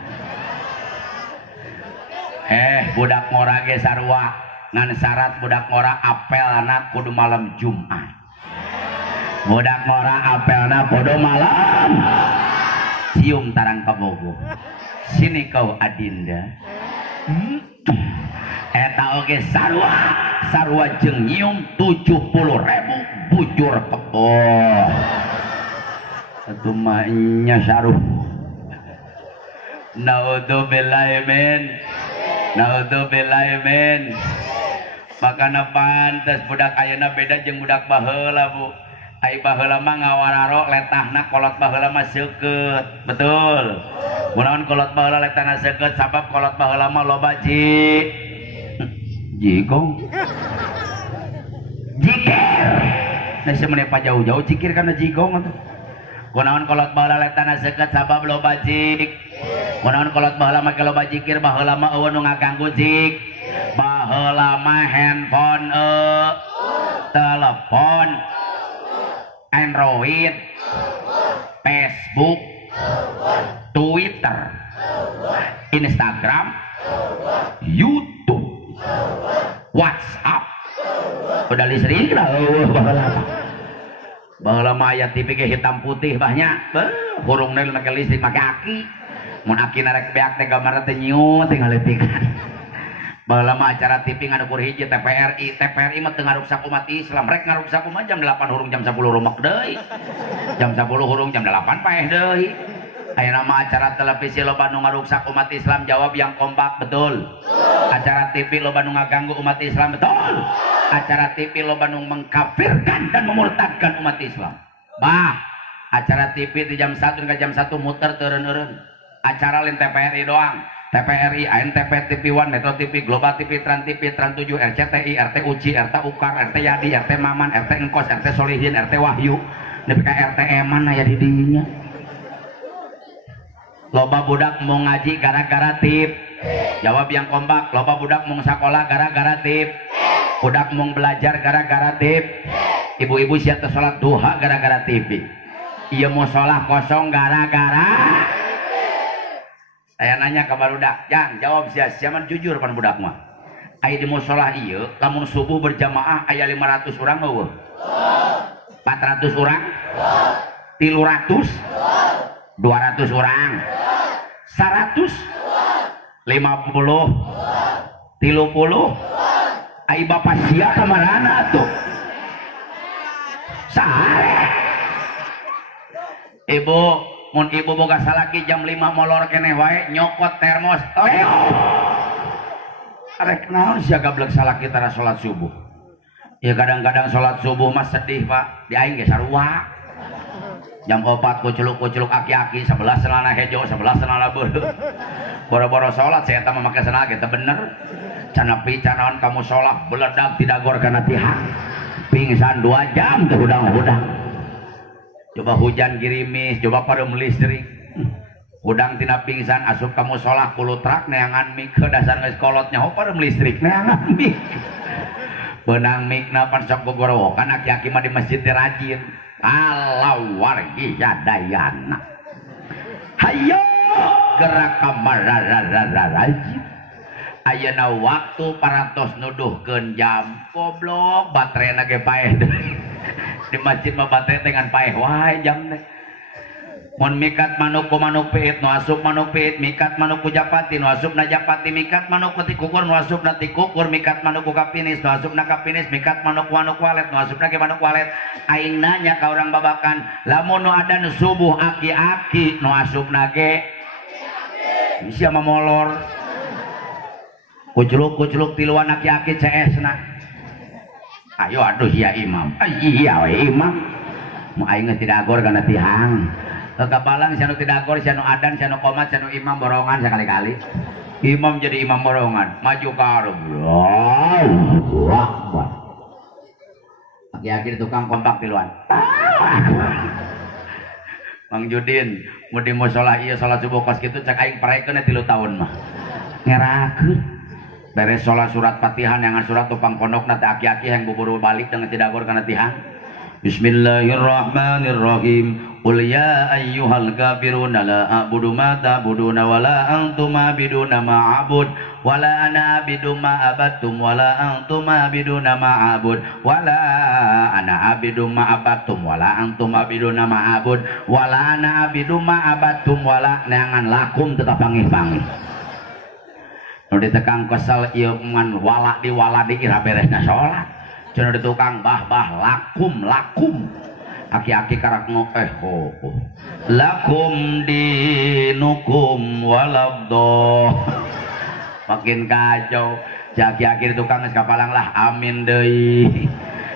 budak ngora ge sarua ngan syarat budak ngora apelna kudu malam Jumat budak ngora apelna kudu malam cium tarang kabogo sini kau adinda eta oge sarua jeung nyium 70.000 bujur kebo satu mahnya saruh naudzubillahi min makana pantes budak ayeuna beda jeung budak baheula Bu ai baheula mah ngawararo letahna kolot baheula mah seukeut betul munaon kolot baheula letahna seukeut sabab kolot baheula mah loba jigong jikir nah semeneh pa jauh-jauh jikir kana jigong atuh kunaon kolot baheula letana seukeut sabab loba jik kunaon kolot baheula make loba jikir baheula mah eueun nu ngaganggu jik baheula mah handphone telepon Android Facebook Twitter Instagram YouTube WhatsApp udah listrik lah baheula mah aya TV ge hitam putih banyak hurungna make listrik make aki mun aki narek beak teh gambarna teh nyiut teh ngaletikan baheula mah acara TV ngadukur hiji TPRI mah teu ngaruksak umat Islam rek ngaruksak umat jam 8 hurung jam 10 rumek deui jam 10 hurung jam 8 paeh deui ayeuna mah acara televisi loba nu ngaruksak umat Islam jawab yang kompak betul acara TV loba nu ngaganggu umat Islam betul acara TV loba nu mengkafirkan dan memurtadkan umat Islam acara TV di jam 1 ke jam 1 muter teureun-eureun acara lain TPRI doang TPRI, ANTV, TV One, Metro TV, Global TV, Trans TV, Trans 7, RCTI, RT Uci, RT Ukar, RT Yadi, RT Maman, RT Engkos, RT Solihin, RT Wahyu nepi ka RT Eman aya di dinya loba budak mau ngaji gara-gara tip jawab yang kompak loba budak mau sekolah gara-gara tip budak mau belajar gara-gara tip ibu-ibu siap sholat duha gara-gara TV iya mau sholat kosong gara-gara saya nanya ke barudak yang jawab siaman jujur pan budak mah aya di musola ieu lamun subuh berjamaah aya 500 urang eueuh 400 urang 300 200 urang 100 50 30 ai bapak sia kamarana tuh sare ibu mun ibu boga salaki jam 5 molor keneh wae nyokot termos arek naon sia gablek salaki tara salat subuh ya kadang-kadang salat subuh mah sedih Pak di aing ge sarua jam 4 kuculuk-kuculuk aki-aki 11 celana hejo 11 celana beuleuh boro-boro salat saya eta mah make celana ge teh bener can nepi canaon kamu salat beledak tidak gor kana tihang pingsan 2 jam teh hudang-hudang coba hujan girimis coba padam listrik udang tina pingsan asup kamu sholat kulu trak neangan mik ke dasar geus kolotnya ho padam listrik neangan mik benang mik na pan sok gogorowokan aki-aki mah di masjid teh rajin kalau wargi yadayana hayo gerak kamar rajin ayeuna waktu parantos nuduhkeun jam goblok baterena ge paeh di masjid mah baterai dengan paeh wae jam teh Mun mikat manuk ku manuk piit nu asup manuk piit, mikat manuk ku japati nu asup na japati, mikat manuk ku tikukur nu asup na tikukur, mikat manuk ku kapinis nu asup na kapinis, mikat manuk walet nu asup na ke manuk walet. Aing nanya ka urang babakan, lamun nu ada nu subuh aki-aki nu asup na ge sia mamolor. Kucluk tiluan aki-aki CS na. Ayo aduh ya imam. Iya we imam. Mu aing geus tidagor kana tihang. Kekapalang sianu tidagor, sianu adan, sianu qomat, sianu imam borongan sekali-kali. Imam jadi imam borongan, maju ke arep. Aki-aki tukang kompak tiluan. Mang Judin, mun di mushola ieu salat subuh kos kitu cek aing parekeun 3 tahun mah. Ngerakeun. Beres sholat surat Fatihah yang surat tupang pondok nanti aki-aki yang buburu balik dengan tidagor kana tihang. Bismillahirrahmanirrahim. Qul ya ayyuhal kafiruna la a'budu ma ta'buduna wa la antum a'biduna ma a'bud wa la ana a'budu ma abattum wa la antum a'biduna ma a'bud wa la ana a'budu ma abattum wa la antum a'biduna ma a'bud wa la ana a'budu ma abattum wa la neangan lakum tetap pangih-pangih. Nu ditekang kesel ieu ngan wala di ira beresna salat. Cenah di tukang bah lakum. Aki-aki karak lakum dinukum walabdo. Makin kacau. Aki-aki di tukang geus kapalang lah amin deui.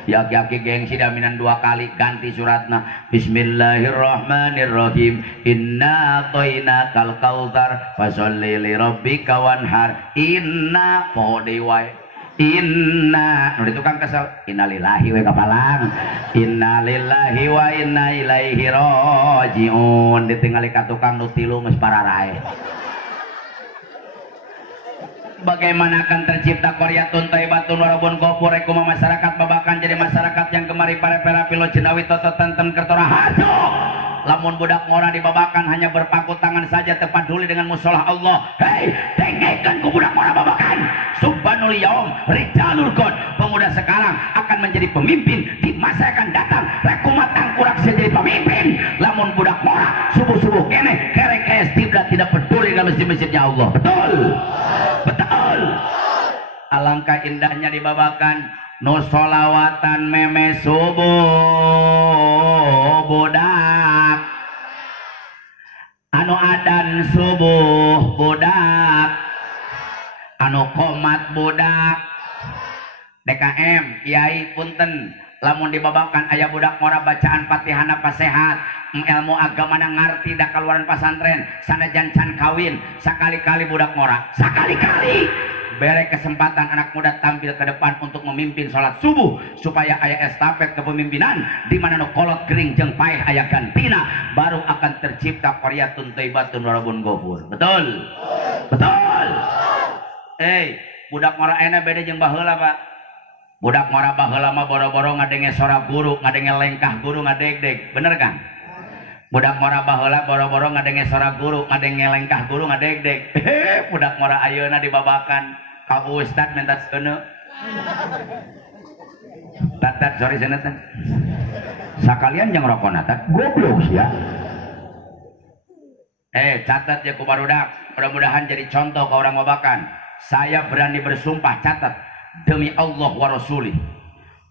Ya aki-aki gengsi daminan 2 kali ganti suratna. Bismillahirrahmanirrahim. Inna atoinakal kautsar fasholli li rabbika wanhar. Inna pohode wae. Inna nu tukang kesel innalillahi we kapalang. Innalillahi wa inna ilaihi rajiun. Ditinggali ka tukang nu tilu geus pararae. Bagaimana akan tercipta qaryatun thayyibatun warabun ghafur ekuma masyarakat babakan jadi masyarakat yang kemari para pilo cendawi toto tenten kertora hajo. Lamun budak ngora dibabakan hanya berpangku tangan saja tepat peduli dengan musola Allah. Hei, dengekan ku budak ngora babakan. Subhanul yaum rijalul god. Pemuda sekarang akan menjadi pemimpin di masa yang akan datang. Rekumat tangkurak jadi pemimpin. Lamun budak ngora subuh-subuh kene kerek es tidak peduli dengan masjid-masjidnya Allah. Betul. Alangkah indahnya dibabakan nu solawatan meme subuh budak, anu adan subuh budak, anu komat budak. DKM Kiai punten lamun dibabakan aya budak ngora bacaan Fatihah apa sehat, ilmu agama na ngarti da kaluaran pasantren sanajan can kawin sakali-kali budak ngora sakali-kali bere kesempatan anak muda tampil ke depan untuk memimpin sholat subuh supaya aya estafet kepemimpinan di mana nu kolot kering jeung paeh aya gantina baru akan tercipta qaryatun thayyibatun warabun ghafur. Betul. Budak ngora ena beda jeung baheula Pak. Budak ngora baheula mah boro-boro ngadenge sora guru, ngadenge lengkah guru ngadeg-deg. Bener kan? Budak ngora baheula boro-boro ngadenge sora guru, ngadenge lengkah guru ngadeg-deg. Budak ngora ayeuna dibabakan ka ustad minta seuneu. Tat sorry cenah teh. Sakalian jeung rokona tat goblok sia. Catat ya ku barudak, mudah-mudahan jadi contoh ke orang babakan. Saya berani bersumpah, catat, demi Allah wa Rasulih.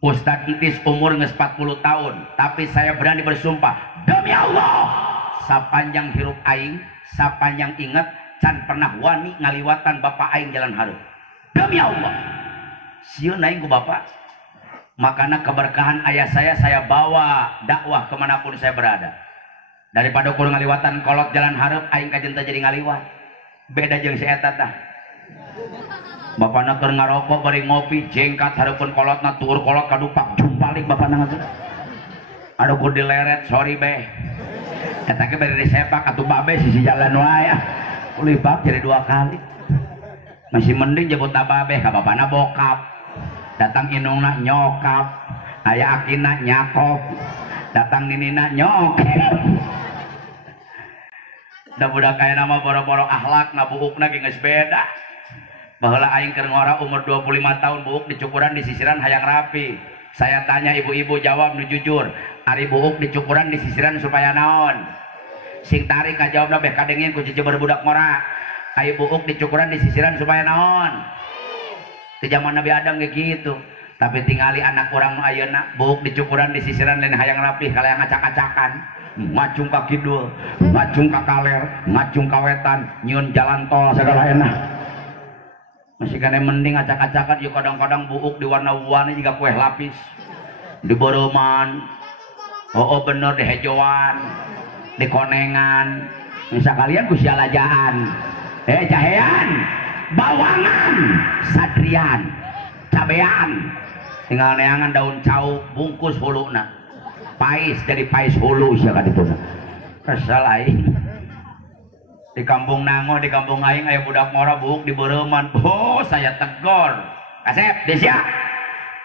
Ustadz Entis umur nges 40 tahun, tapi saya berani bersumpah demi Allah, sapanjang hirup aing, sapanjang inget, can pernah wani ngaliwatan bapak aing jalan hareup. Demi Allah, sieun aing ku bapak. Makanya keberkahan ayah saya bawa dakwah kemanapun saya berada. Daripada kurang ngaliwatan kolot jalan hareup, aing kajen teh jadi ngaliwat. Beda jeung si eta tah. Bapana keur ngarokok bari ngopi jengkat hareupeun kolotna tur kolot kadupak jumpalik bapana ngeuh. Adu kur dileret, sorry beh. Eta ge bari disepak atuh babe sisi jalan wae. Ulibak jadi 2 kali. Masih mending jebut babe ka bapana bokap. Datang inungna nyokap, aya akina nyakop. Datang ninina nyokep. Da budak aya nama boro-boro akhlak na buukna ge geus beda. Baheula aing keur ngora umur 25 tahun buuk di cukuran di sisiran hayang rapi. Saya tanya ibu-ibu jawab nu jujur. Ari buuk di cukuran di sisiran supaya naon? sing tarik kajawabna beh kadengin ku ceceber budak ngora kayu buuk dicukuran disisiran supaya naon di zaman Nabi Adam kayak gitu. Tapi tingali anak orang ayeuna buuk dicukuran disisiran lain hayang rapih kalian ngacak-acakan ngacung ka kidul ngacung ka kaler ngacung ka wetan nyieun jalan tol segala enak masih kena mending acak-acakan yuk kadang-kadang buuk diwarna-warni juga kue lapis di boroman oh bener di hejoan di konengan misal kalian ku sialajaan jahean bawangan sadrian cabean tinggal neangan daun cau bungkus huluna pais jadi pais hulu siapa itu kesal aing di kampung Nango di kampung aing aya budak ngora buuk di beureman oh saya tegor kasep desya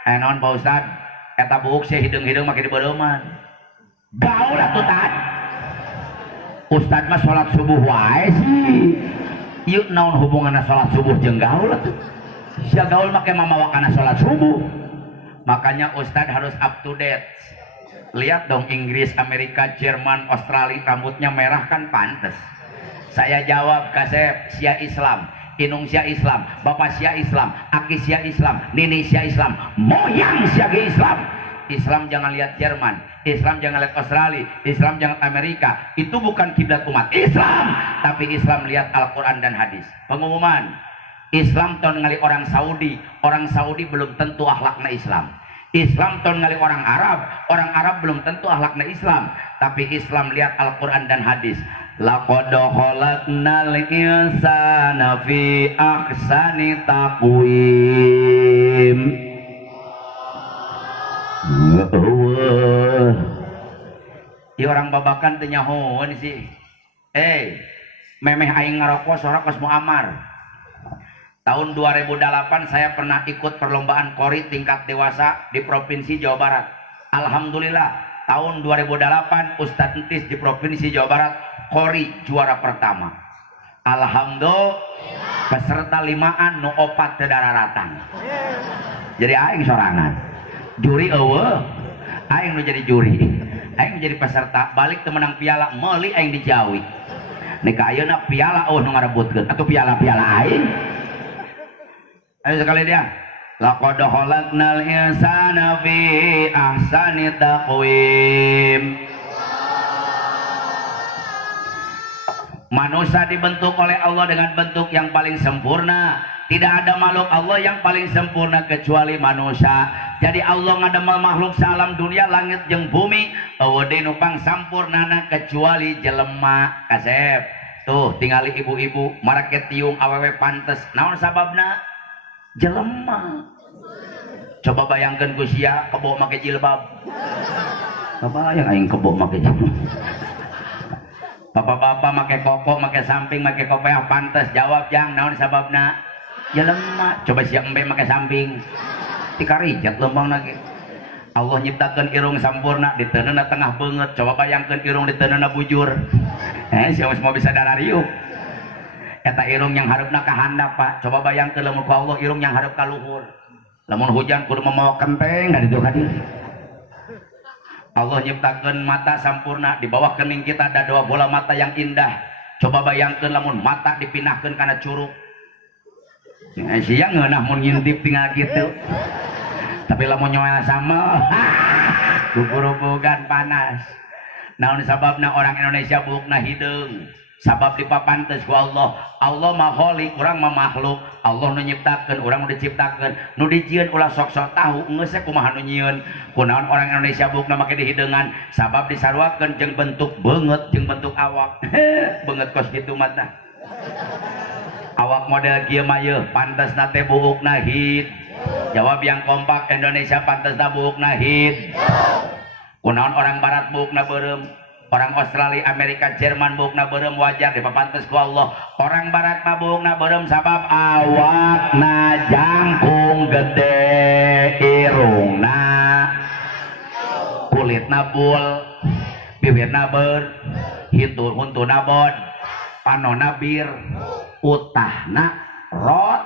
aya naon Pak Ustad eta buuk sih hidung-hidung make di beureman gaul atuh tad Ustad mah salat subuh wae sih ieu naon hubunganna salat subuh jeung gaul atuh sia gaul make mamawakana salat subuh. Makanya Ustadz harus up to date. Lihat dong Inggris, Amerika, Jerman, Australia rambutnya merah kan pantes. Saya jawab kasep sia Islam, inung sia Islam, bapak sia Islam, aki sia Islam, nini sia Islam, moyang sia Islam. Islam jangan lihat Jerman, Islam jangan lihat Australia, Islam jangan Amerika. Itu bukan kiblat umat Islam, tapi Islam lihat Al-Quran dan hadis. Pengumuman Islam tahun ngali orang Saudi belum tentu akhlakna Islam. Islam tahun ngali orang Arab belum tentu akhlakna Islam. Tapi Islam lihat Al-Quran dan hadis. Laqad khalaqnal insana fi ahsani taqwim. Ieu orang babakan teu nyahoan sih. Memeh aing ngarokok sora kos Muammar. Tahun 2008 saya pernah ikut perlombaan kori tingkat dewasa di Provinsi Jawa Barat. Alhamdulillah tahun 2008 Ustadz Entis di Provinsi Jawa Barat kori juara pertama. Alhamdulillah peserta limaan nu opat teu dararatan. Jadi aing sorangan. Juri eueuh. Aing nu jadi juri. Aing jadi peserta balik teu menang piala meuli aing dijawi. Nika ayeuna piala nu ngarebutkeun atuh piala-piala aing. Ayo sekali dia. Laqad khalaqnal insana fi ahsani taqwim. Manusia dibentuk oleh Allah dengan bentuk yang paling sempurna. Tidak ada makhluk Allah yang paling sempurna kecuali manusia. Jadi Allah ngadamel makhluk salam dunia langit jeung bumi eueuh nupang sampurnana kecuali jelema. Kasep. Tuh tingali ibu-ibu marake tiung awewe pantes. Naon sababna? Jelema. Coba bayangkan sia kebo make jilbab. Kebayang aing kebo make jilbab. Bapak-bapak make koko, make samping, make kopiah pantes. Jawab jang naon sababna? Jelema. Coba sia embe make samping. Tikarijat lembang lagi. Allah nyiptakeun irung sampurna di teunana tengah beungeut. Coba bayangkan irung di teunana bujur. Sia semua bisa darariuk. Eta irung yang harapna ka handap Pak. Coba bayangkeun lamun ku Allah irung yang harap ka luhur. Lamun hujan kudu memawa kenteng dari dieu ka dieu. Allah nyiptakeun mata sampurna, di bawah kening kita ada 2 bola mata yang indah. Coba bayangkeun lamun mata dipindahkeun kana curug. Sia ngeunah mun ngintip tinggal kitu. Tapi lamun nyoela sama gugurubugan panas. Naon sababna orang Indonesia buukna hideung? Sabab dipapantes ku Allah. Allah mah khaliq, urang mah makhluk. Allah nu nyiptakeun, urang nu diciptakeun. Nu dijieun ulah sok-sok tahu geus kumaha nu nyieun. Kunaon orang Indonesia buukna make dihideungan? Sabab disarwakeun jeung bentuk beungeut jeung bentuk awak. Beungeut kos kitu mah tah. Awak model kieu mah yeuh pantesna teh buukna hid. Jawab yang kompak, Indonesia pantesna buukna hid. Kunaon orang barat buukna beureum? Orang Australia, Amerika, Jerman buukna beureum wajar dipapantes ku Allah. Orang barat mah buukna beureum sabab awakna jangkung gede, irungna kulitna bul, bibirna beur, huntuna bod, panonna bir, utahna rot.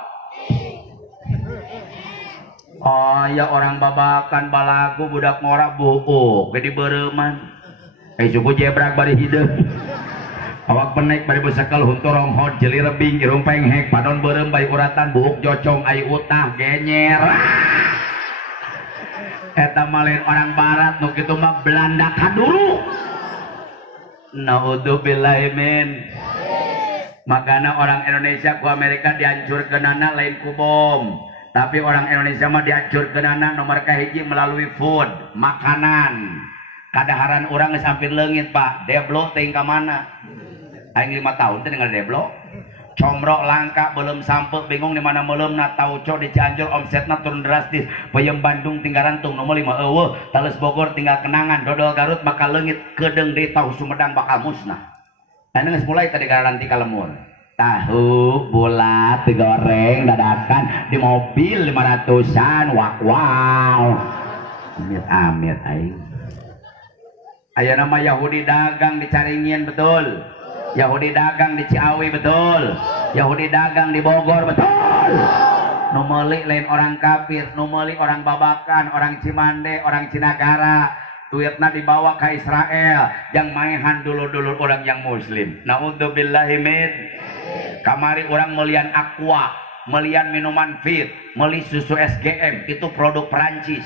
Oh ya orang babakan balagu budak ngora buuk gede beureuman. Suku jebrag bari hideung. awak penek bari besekal hunturong hod jeli rebing irung penghek padon beureum bayi uratan buuk jocong ai utah genyer eta malin orang barat nu kitu mah Belanda kaduru naudzubillahi min. Makanya orang Indonesia ku Amerika dihancurkeunana lain ku bom, tapi orang Indonesia mah dihancurkeunana nomor kahiji melalui food, makanan. Kadaharan orang geus hampir leungit Pak, deblo teuing ka mana? Aing 5 tahun teh ningali deblo. Comrok langka belum sampai bingung di mana meuleumna tauco di Cianjur omsetna turun drastis. Peuyeum Bandung tinggal rantung nomor 5 eueuh, Tales Bogor tinggal kenangan, dodol Garut bakal leungit, kedeung deui tahu Sumedang bakal musnah. Anu geus mulai tadi garanti ka lemur. Tahu bulat digoreng dadakan di mobil 500-an wow. Amit aing. Aya nama Yahudi dagang di Caringin betul. Yahudi dagang di Ciawi betul. Yahudi dagang di Bogor betul. Nu meuli lain orang kafir, nu meuli orang Babakan, orang Cimande, orang Cinagara. Duitna dibawa ke Israel, yang maehan dulur-dulur orang yang muslim. Naudzubillahi min. Kamari orang melian Aqua, melian minuman fit, meli susu SGM, itu produk Perancis.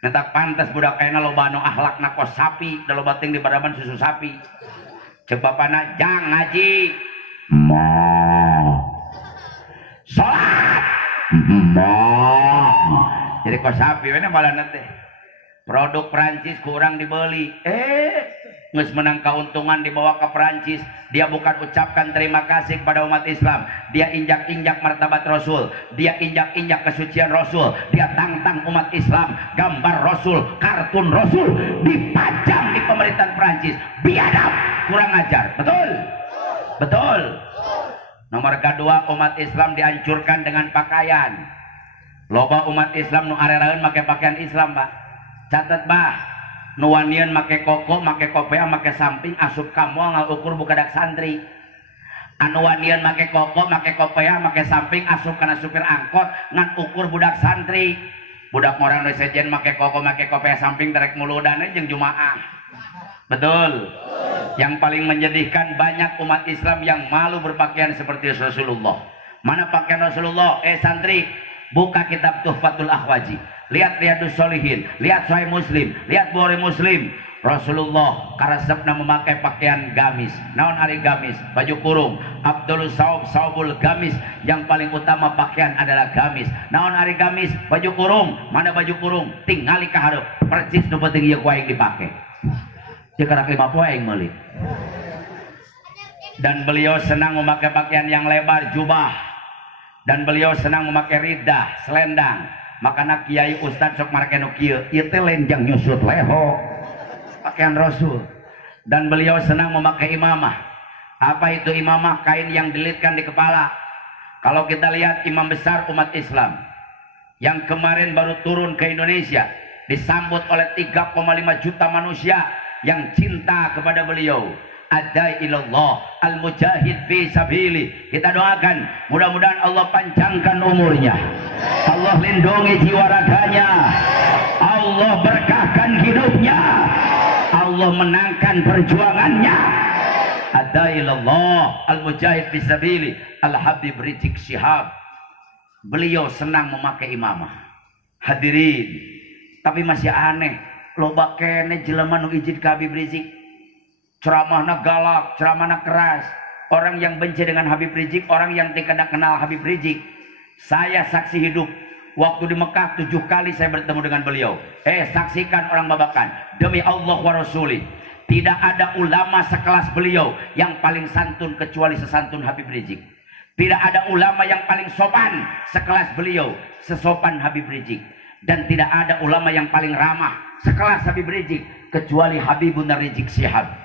Neta pantas budak kayaknya loba anu akhlakna kos sapi, da loba ting di baraban susu sapi. Cek bapana jang ngaji. Ma. Salat. Ma. Jadi kos sapi we malah nanti. Produk Perancis kurang dibeli, nges menang keuntungan dibawa ke Perancis. Dia bukan ucapkan terima kasih kepada umat Islam, dia injak-injak martabat Rasul, dia injak-injak kesucian Rasul, dia tantang umat Islam. Gambar Rasul, kartun Rasul dipajang di pemerintahan Perancis. Biadab, kurang ajar, betul? Betul. Nomor kedua, umat Islam dihancurkan dengan pakaian. Loba umat Islam nu areraeun make pakaian Islam, Pak. Catat bah, nuanian make koko, make kopea, make samping, asup kamu ngukur bukadak santri. Anuanian make koko, make kopea, make samping, asup kana supir angkot, ngan ukur budak santri. Budak orang resejen make koko, make kopea samping terek muludane jeung jumaah. Betul. Yang paling menyedihkan banyak umat Islam yang malu berpakaian seperti Rasulullah. Mana pakaian Rasulullah? Santri, buka kitab Tuhfatul Akhwaji. Lihat Riyadus Sholihin, lihat Sahih Muslim, lihat Bukhari Muslim. Rasulullah karasepna memakai pakaian gamis. Naon ari gamis? Baju kurung. Abdul Saubul gamis. Yang paling utama pakaian adalah gamis. Naon ari gamis? Baju kurung. Mana baju kurung? Tingali ka hareup. Percis nu penting ieu ku aing dipake. Ceuk karek 50 aing meuli. Dan beliau senang memakai pakaian yang lebar, jubah. Dan beliau senang memakai ridah, selendang. Makanya kiai ustad sok make nu kieu, ieu teh lenjang nyusut leho. Pakaian Rasul. Dan beliau senang memakai imamah. Apa itu imamah? Kain yang dilitkan di kepala. Kalau kita lihat imam besar umat Islam yang kemarin baru turun ke Indonesia, disambut oleh 3,5 juta manusia yang cinta kepada beliau. Adai ilallah al-mujahid fi sabili. Kita doakan mudah-mudahan Allah panjangkan umurnya, Allah lindungi jiwa raganya, Allah berkahkan hidupnya, Allah menangkan perjuangannya. Adai ilallah al-mujahid fi sabili Al-Habib Rizik Syihab. Beliau senang memakai imamah. Hadirin, tapi masih aneh loba kene jelema nu ijin ka Habib Rizik. Ceramahna galak, ceramahna keras. Orang yang benci dengan Habib Rizik, orang yang tidak kenal Habib Rizik. Saya saksi hidup. Waktu di Mekah 7 kali saya bertemu dengan beliau. Saksikan orang Babakan. Demi Allah wa Rasuli, tidak ada ulama sekelas beliau yang paling santun kecuali sesantun Habib Rizik. Tidak ada ulama yang paling sopan sekelas beliau, sesopan Habib Rizik. Dan tidak ada ulama yang paling ramah sekelas Habib Rizik kecuali Habibun Rizik Syihab.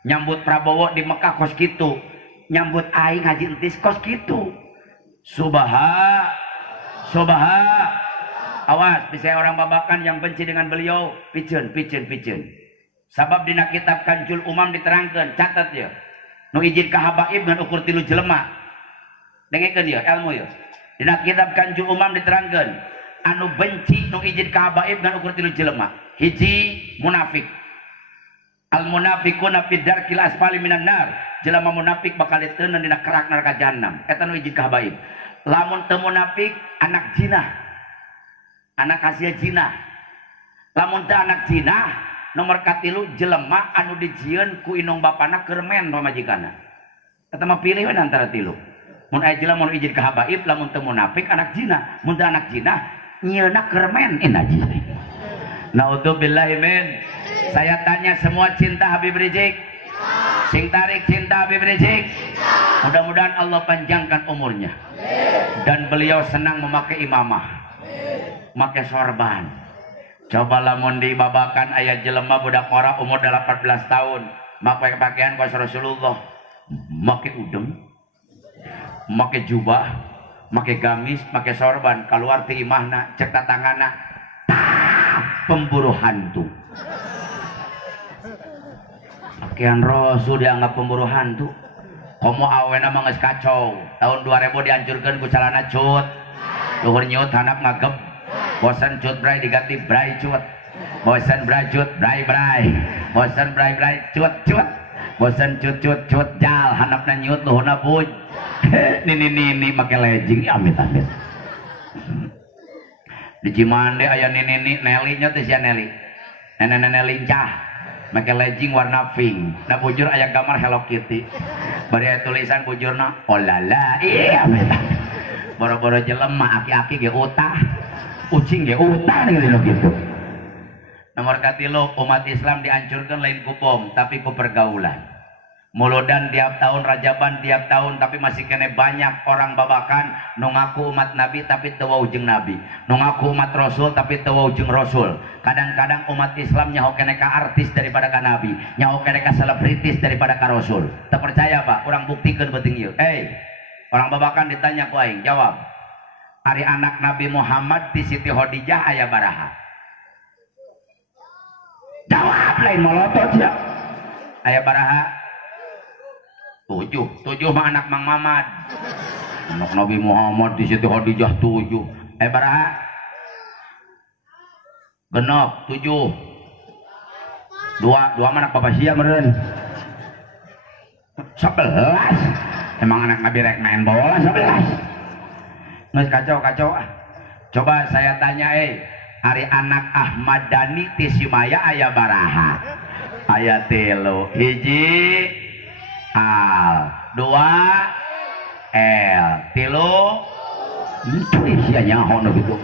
Nyambut Prabowo di Mekah kos kitu, nyambut aing Haji Entis kos kitu. Subaha. Awas, bisa orang Babakan yang benci dengan beliau, piceun. Sabab dina kitab Kanjul Umam diterangkan, catat ya. Nu ijin ka habaib ngan ukur 3 jelema. Dengekeun ya ilmu ya. Dina kitab Kanjul Umam diterangkan, anu benci nu ijin ka habaib ngan ukur 3 jelema. Hiji munafik. Al munafiquna fi darkil asfali minan nar. jelema munafik bakal diteuneun dina kerak neraka jahanam. Eta nu hiji kahabaib. Lamun teu munafik anak zina. Anak hasil zina. Lamun teu anak zina, nomor katilu jelema anu dijieun ku indung bapana keur men pamajikanna. Eta mah pilih we antara tilu. Mun aya jelema nu izin ka habaib lamun teu munafik anak zina, mun teu anak zina nyieunna keur men inaji. Naudzubillahi min. Saya tanya semua cinta Habib Rizik? Sing tarik cinta Habib Rizik? Mudah-mudahan Allah panjangkan umurnya. Dan beliau senang memakai imamah. Memakai sorban. Coba lamun dibabakan ayat jelema budak ora umur 14 tahun. Make pakaian kos Rasulullah. Make udeng. Make jubah. Make gamis. Make sorban. Keluar ti imahna. Cek tatangana. Pemburu hantu. Pakaian Rasul dianggap pemburu hantu. Komo awena mah geus kacau. Tahun 2000 dihancurkeun ku calana cut. Luhur nyeut handap ngagep. Bosan cut bray diganti bray cut. Bosan bray cut bray bray. Bosan bray bray cut cut. Bosan cut cut cut jal handapna nyeut luhurna buj. Nini make legging amit amit. Di Cimande aya nini Nelly nya teh sia Nelly. Nenek lincah. Make legging warna pink. Da bujur aya gambar Hello Kitty. Bari aya tulisan bujurna olala. Iya meta. Boro-boro jelema aki-aki ge utah. Ucing ge utah gitu. Nomor katilu umat Islam dihancurkan lain ku bom tapi ku pergaulan. Muludan tiap tahun Rajaban tiap tahun tapi masih kene banyak orang babakan nu ngaku umat Nabi tapi teu wau jeung Nabi. Nu ngaku umat Rasul tapi teu wau jeung Rasul. Kadang-kadang umat Islam nyaho kene ka artis daripada ka Nabi, nyaho kene ka selebritis daripada ka Rasul. Teu percaya Pak? Urang buktikeun beuting ieu. Orang babakan ditanya ku aing, jawab. Ari anak Nabi Muhammad di Siti Khadijah aya baraha? Jawab lain molotot ya. Aya baraha? 7 mah anak Mang Mamad. Anak Nabi Muhammad di Siti Khadijah 7. Baraha? Genep 7. 2 mah anak Bapak Sia meureun. 11. Emang anak Nabi rek main bola 11. Nges kacau. Coba saya tanya ari anak Ahmad Dhani ti Simaya aya baraha? Aya 3. Hiji Al, 2 L, 3 itu isianya nyaho gitu.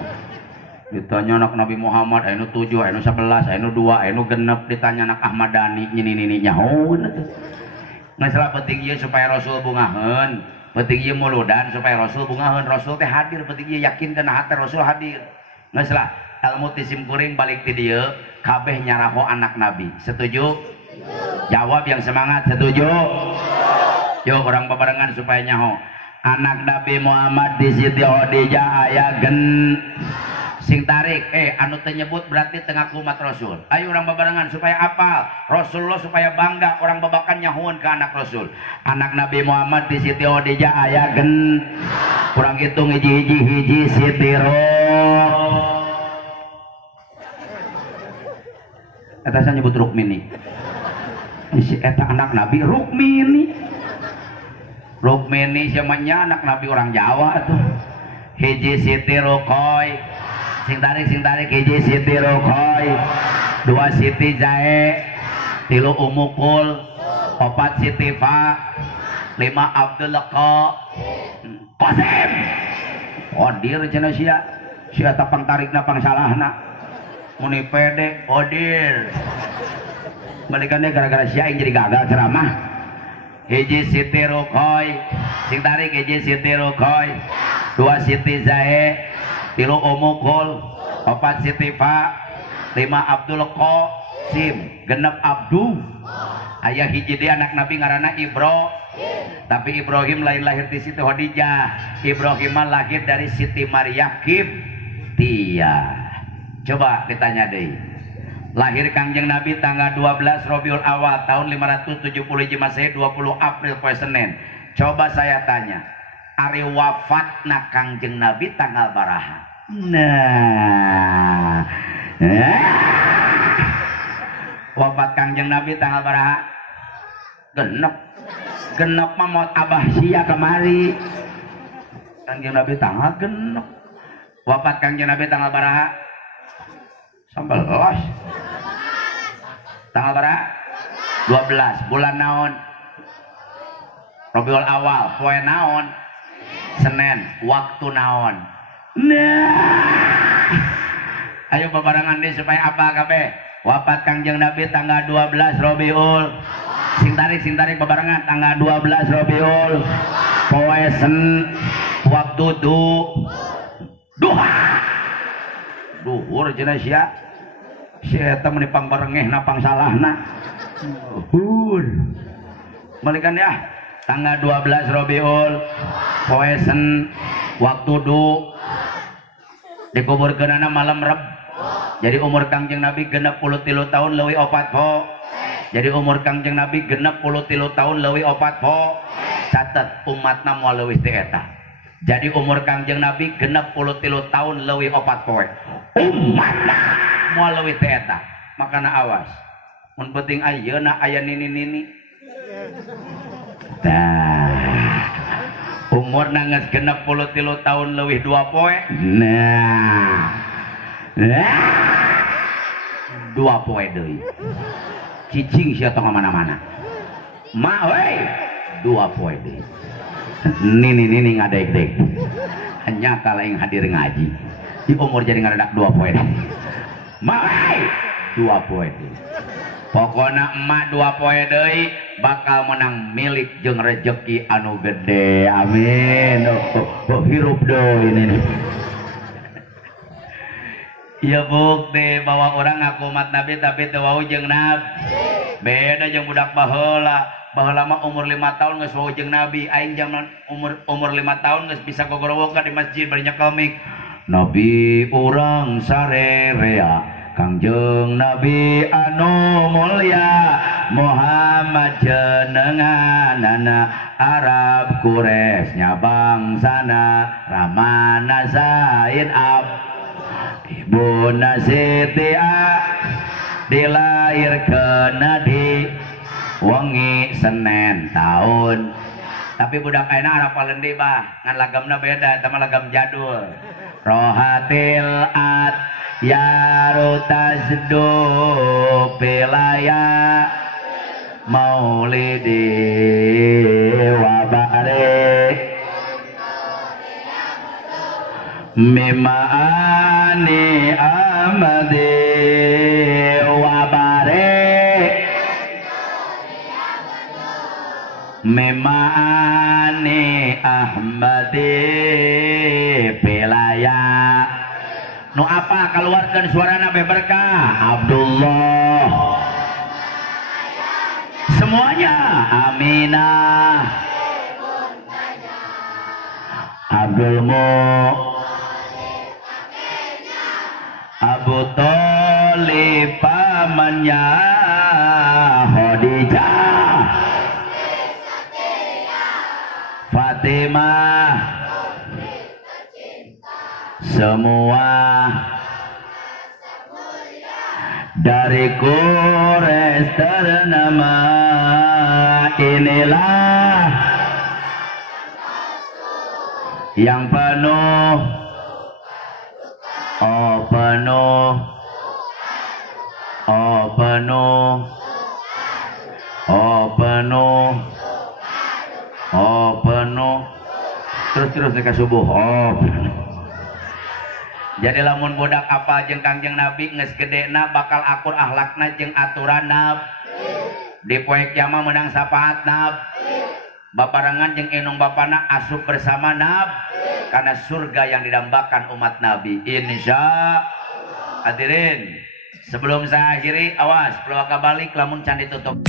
Ditanya anak Nabi Muhammad anu 7, anu 11, anu 2, anu genep. Ditanya anak Ahmad Dhani nyini nyaho nggak salah. Penting ieu supaya Rasul bungaheun, penting ieu muludan supaya Rasul bungaheun. Rasul teh hadir, penting ieu yakin kana hate Rasul hadir. Nggak salah. Ilmu tisim kuring balik ti dieu kabeh nyaraho anak Nabi. Setuju? Jawab yang semangat. Setuju? Yuk orang bebarengan supaya nyaho. Anak Nabi Muhammad di Siti Khadijah aya sing tarik anu teu nyebut berarti tengah umat Rasul. Ayo orang bebarengan supaya apal Rasulullah, supaya bangga orang babakan nyahuan ke anak Rasul. Anak Nabi Muhammad di Siti Khadijah aya kurang hitung hiji Siti eta saya nyebut Rukmini. Si eta anak Nabi Rukmini siamanya anak Nabi orang Jawa tuh. Hiji Siti Rukoy. Sing tarik hiji Siti Rukoy. 2 Siti Jae. 3 Umukul. 4 Siti Fa. 5 Abdul Qasim. Odir cenah sia. Sia tapang tarikna pang salahna. Muni pede odir. Balikannya gara-gara siaing jadi gagal ceramah. Hiji Siti Rukoy. Sing tarik hiji Siti Rukoy. 2 Siti Zae. 3 Umukul. 4 Siti Fa. 5 Abdul Qasim. 6 Abdu. Ayah hiji dia anak Nabi ngaranna Ibrahim. Tapi Ibrahim lain lahir di Siti Khadijah. Ibrahim lahir dari Siti Maryam Kiptiyah. Coba ditanya deh. Lahir Kangjeng Nabi tanggal 12 Rabiul Awal tahun 570 Masehi 20 April poe Senin. Coba saya tanya, ari wafatna Kangjeng Nabi tanggal baraha? Wafat Kangjeng Nabi tanggal baraha? Genep. genep mah mau abah sia kemari. Kanjeng Nabi tanggal genep. Wafat Kanjeng Nabi tanggal baraha? 11. Tanggal baraha? 12. Bulan naon? Rabiul Awal. Poe naon? Senin. Waktu naon? Nah. Ayo bebarengan deh supaya apa kabeh? Wafat Kanjeng Nabi tanggal 12 Rabiul. Sing tarik bebarengan tanggal 12 Rabiul. Poe Sen. Waktu duha. Duhur cenah sia. Si eta meuni pangbarengehna pangsalahna. Duhur. Malikan ya. Tanggal 12 Rabiul. Poe Sen. Waktu dikuburkeunana malam Reb. Jadi umur Kangjeng Nabi 63 tahun leuwih 4 po. Jadi umur Kangjeng Nabi 63 tahun leuwih 4 po. Catet umatna moal leuwih teh eta. Jadi umur Kangjeng Nabi 63 tahun leuwih 4 poe. Umatna moal leuwih teh eta. Makana awas. Mun penting ayeuna aya nini-nini. Umur nangis 63 tahun leuwih 2 poe. Nah. 2 poe deui. Cicing sia tong mana-mana. Ma we 2 poe deui. Nini ngadeg-deg. Hanya kala yang hadir ngaji. Di umur jadi ngaradak 2 poe. Ma we 2 poe deui. Pokoknya emak 2 poe deui bakal menang milik jeung rezeki anu gede. Amin. Hirup deui ini. Iya bukti bahwa orang ngaku umat Nabi tapi teu wau jeung Nabi. Beda jeung budak baheula. Baheula mah umur 5 tahun geus wau jeung Nabi. Aing zaman umur 5 tahun geus bisa gogorowokan di masjid bari nyekel mik. Nabi urang sarerea Kangjeng Nabi anu mulya Muhammad jenenganana Arab Quraisy bangsana Ramana Zaid Ibu Siti dilahirkeun di wengi Senen tahun. Tapi budak ayeuna harapan deui bah, ngan lagamna beda, eta mah lagam jadul. Rohatil at yaru tasdu pilaya maulidi wa barik Mima'ani amadi wa barik Mima'ani ahmadi pilaya. Nu apa keluarkan suarana berkah Abdullah semuanya Aminah Abdul Abu Thalib pamannya Khadijah Fatimah semua dari Quraisy ternama inilah yang penuh terus nikah subuh jadi lamun budak apa jeung Kangjeng Nabi geus gedena bakal akur akhlakna jeung aturan Nabi di poe kiamat menang syafaat Nabi baparangan jeung enong bapana asup bersama Nabi karena surga yang didambakan umat Nabi insya hadirin sebelum saya akhiri awas keluarga balik lamun can ditutup.